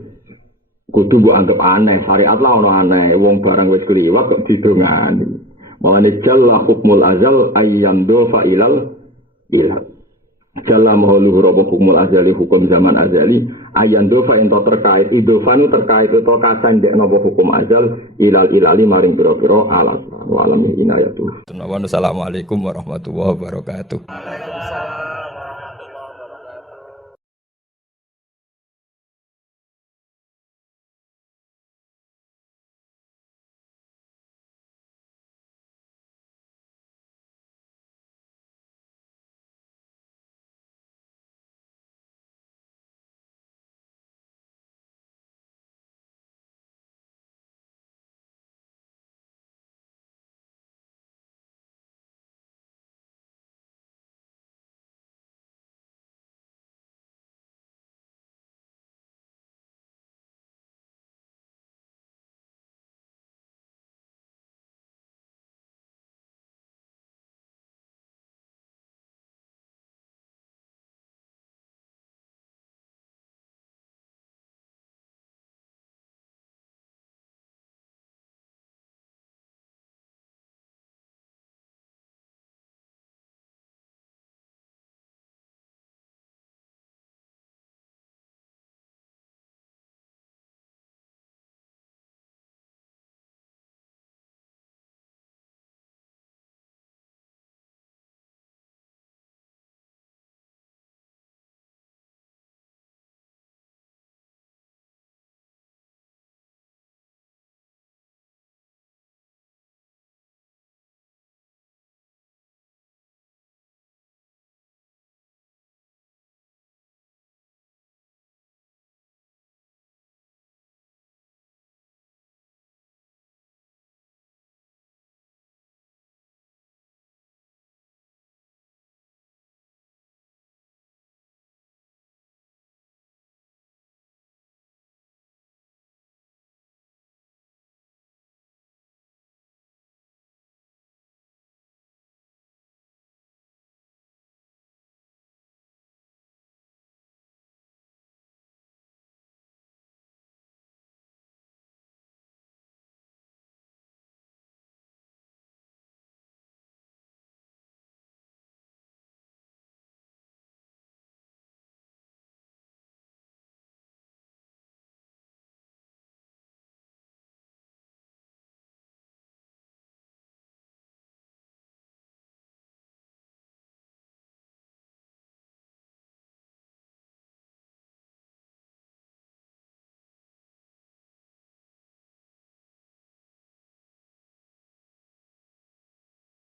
kudu mbok anggap aneh, syariat lah ono aneh. Wong barang wis kliwat kok didongani. Mulane jalla hukmul azal ayyamdu fa'ilal ilal. Jalla mahluhur apa hukmul azali hukum zaman azali ayyamdu fa ento terkait idofanu terkait itu kasan dek napa hukum azal ilal ilali maring pira-pira alas. Wa alam inayatu. Assalamualaikum warahmatullahi wabarakatuh.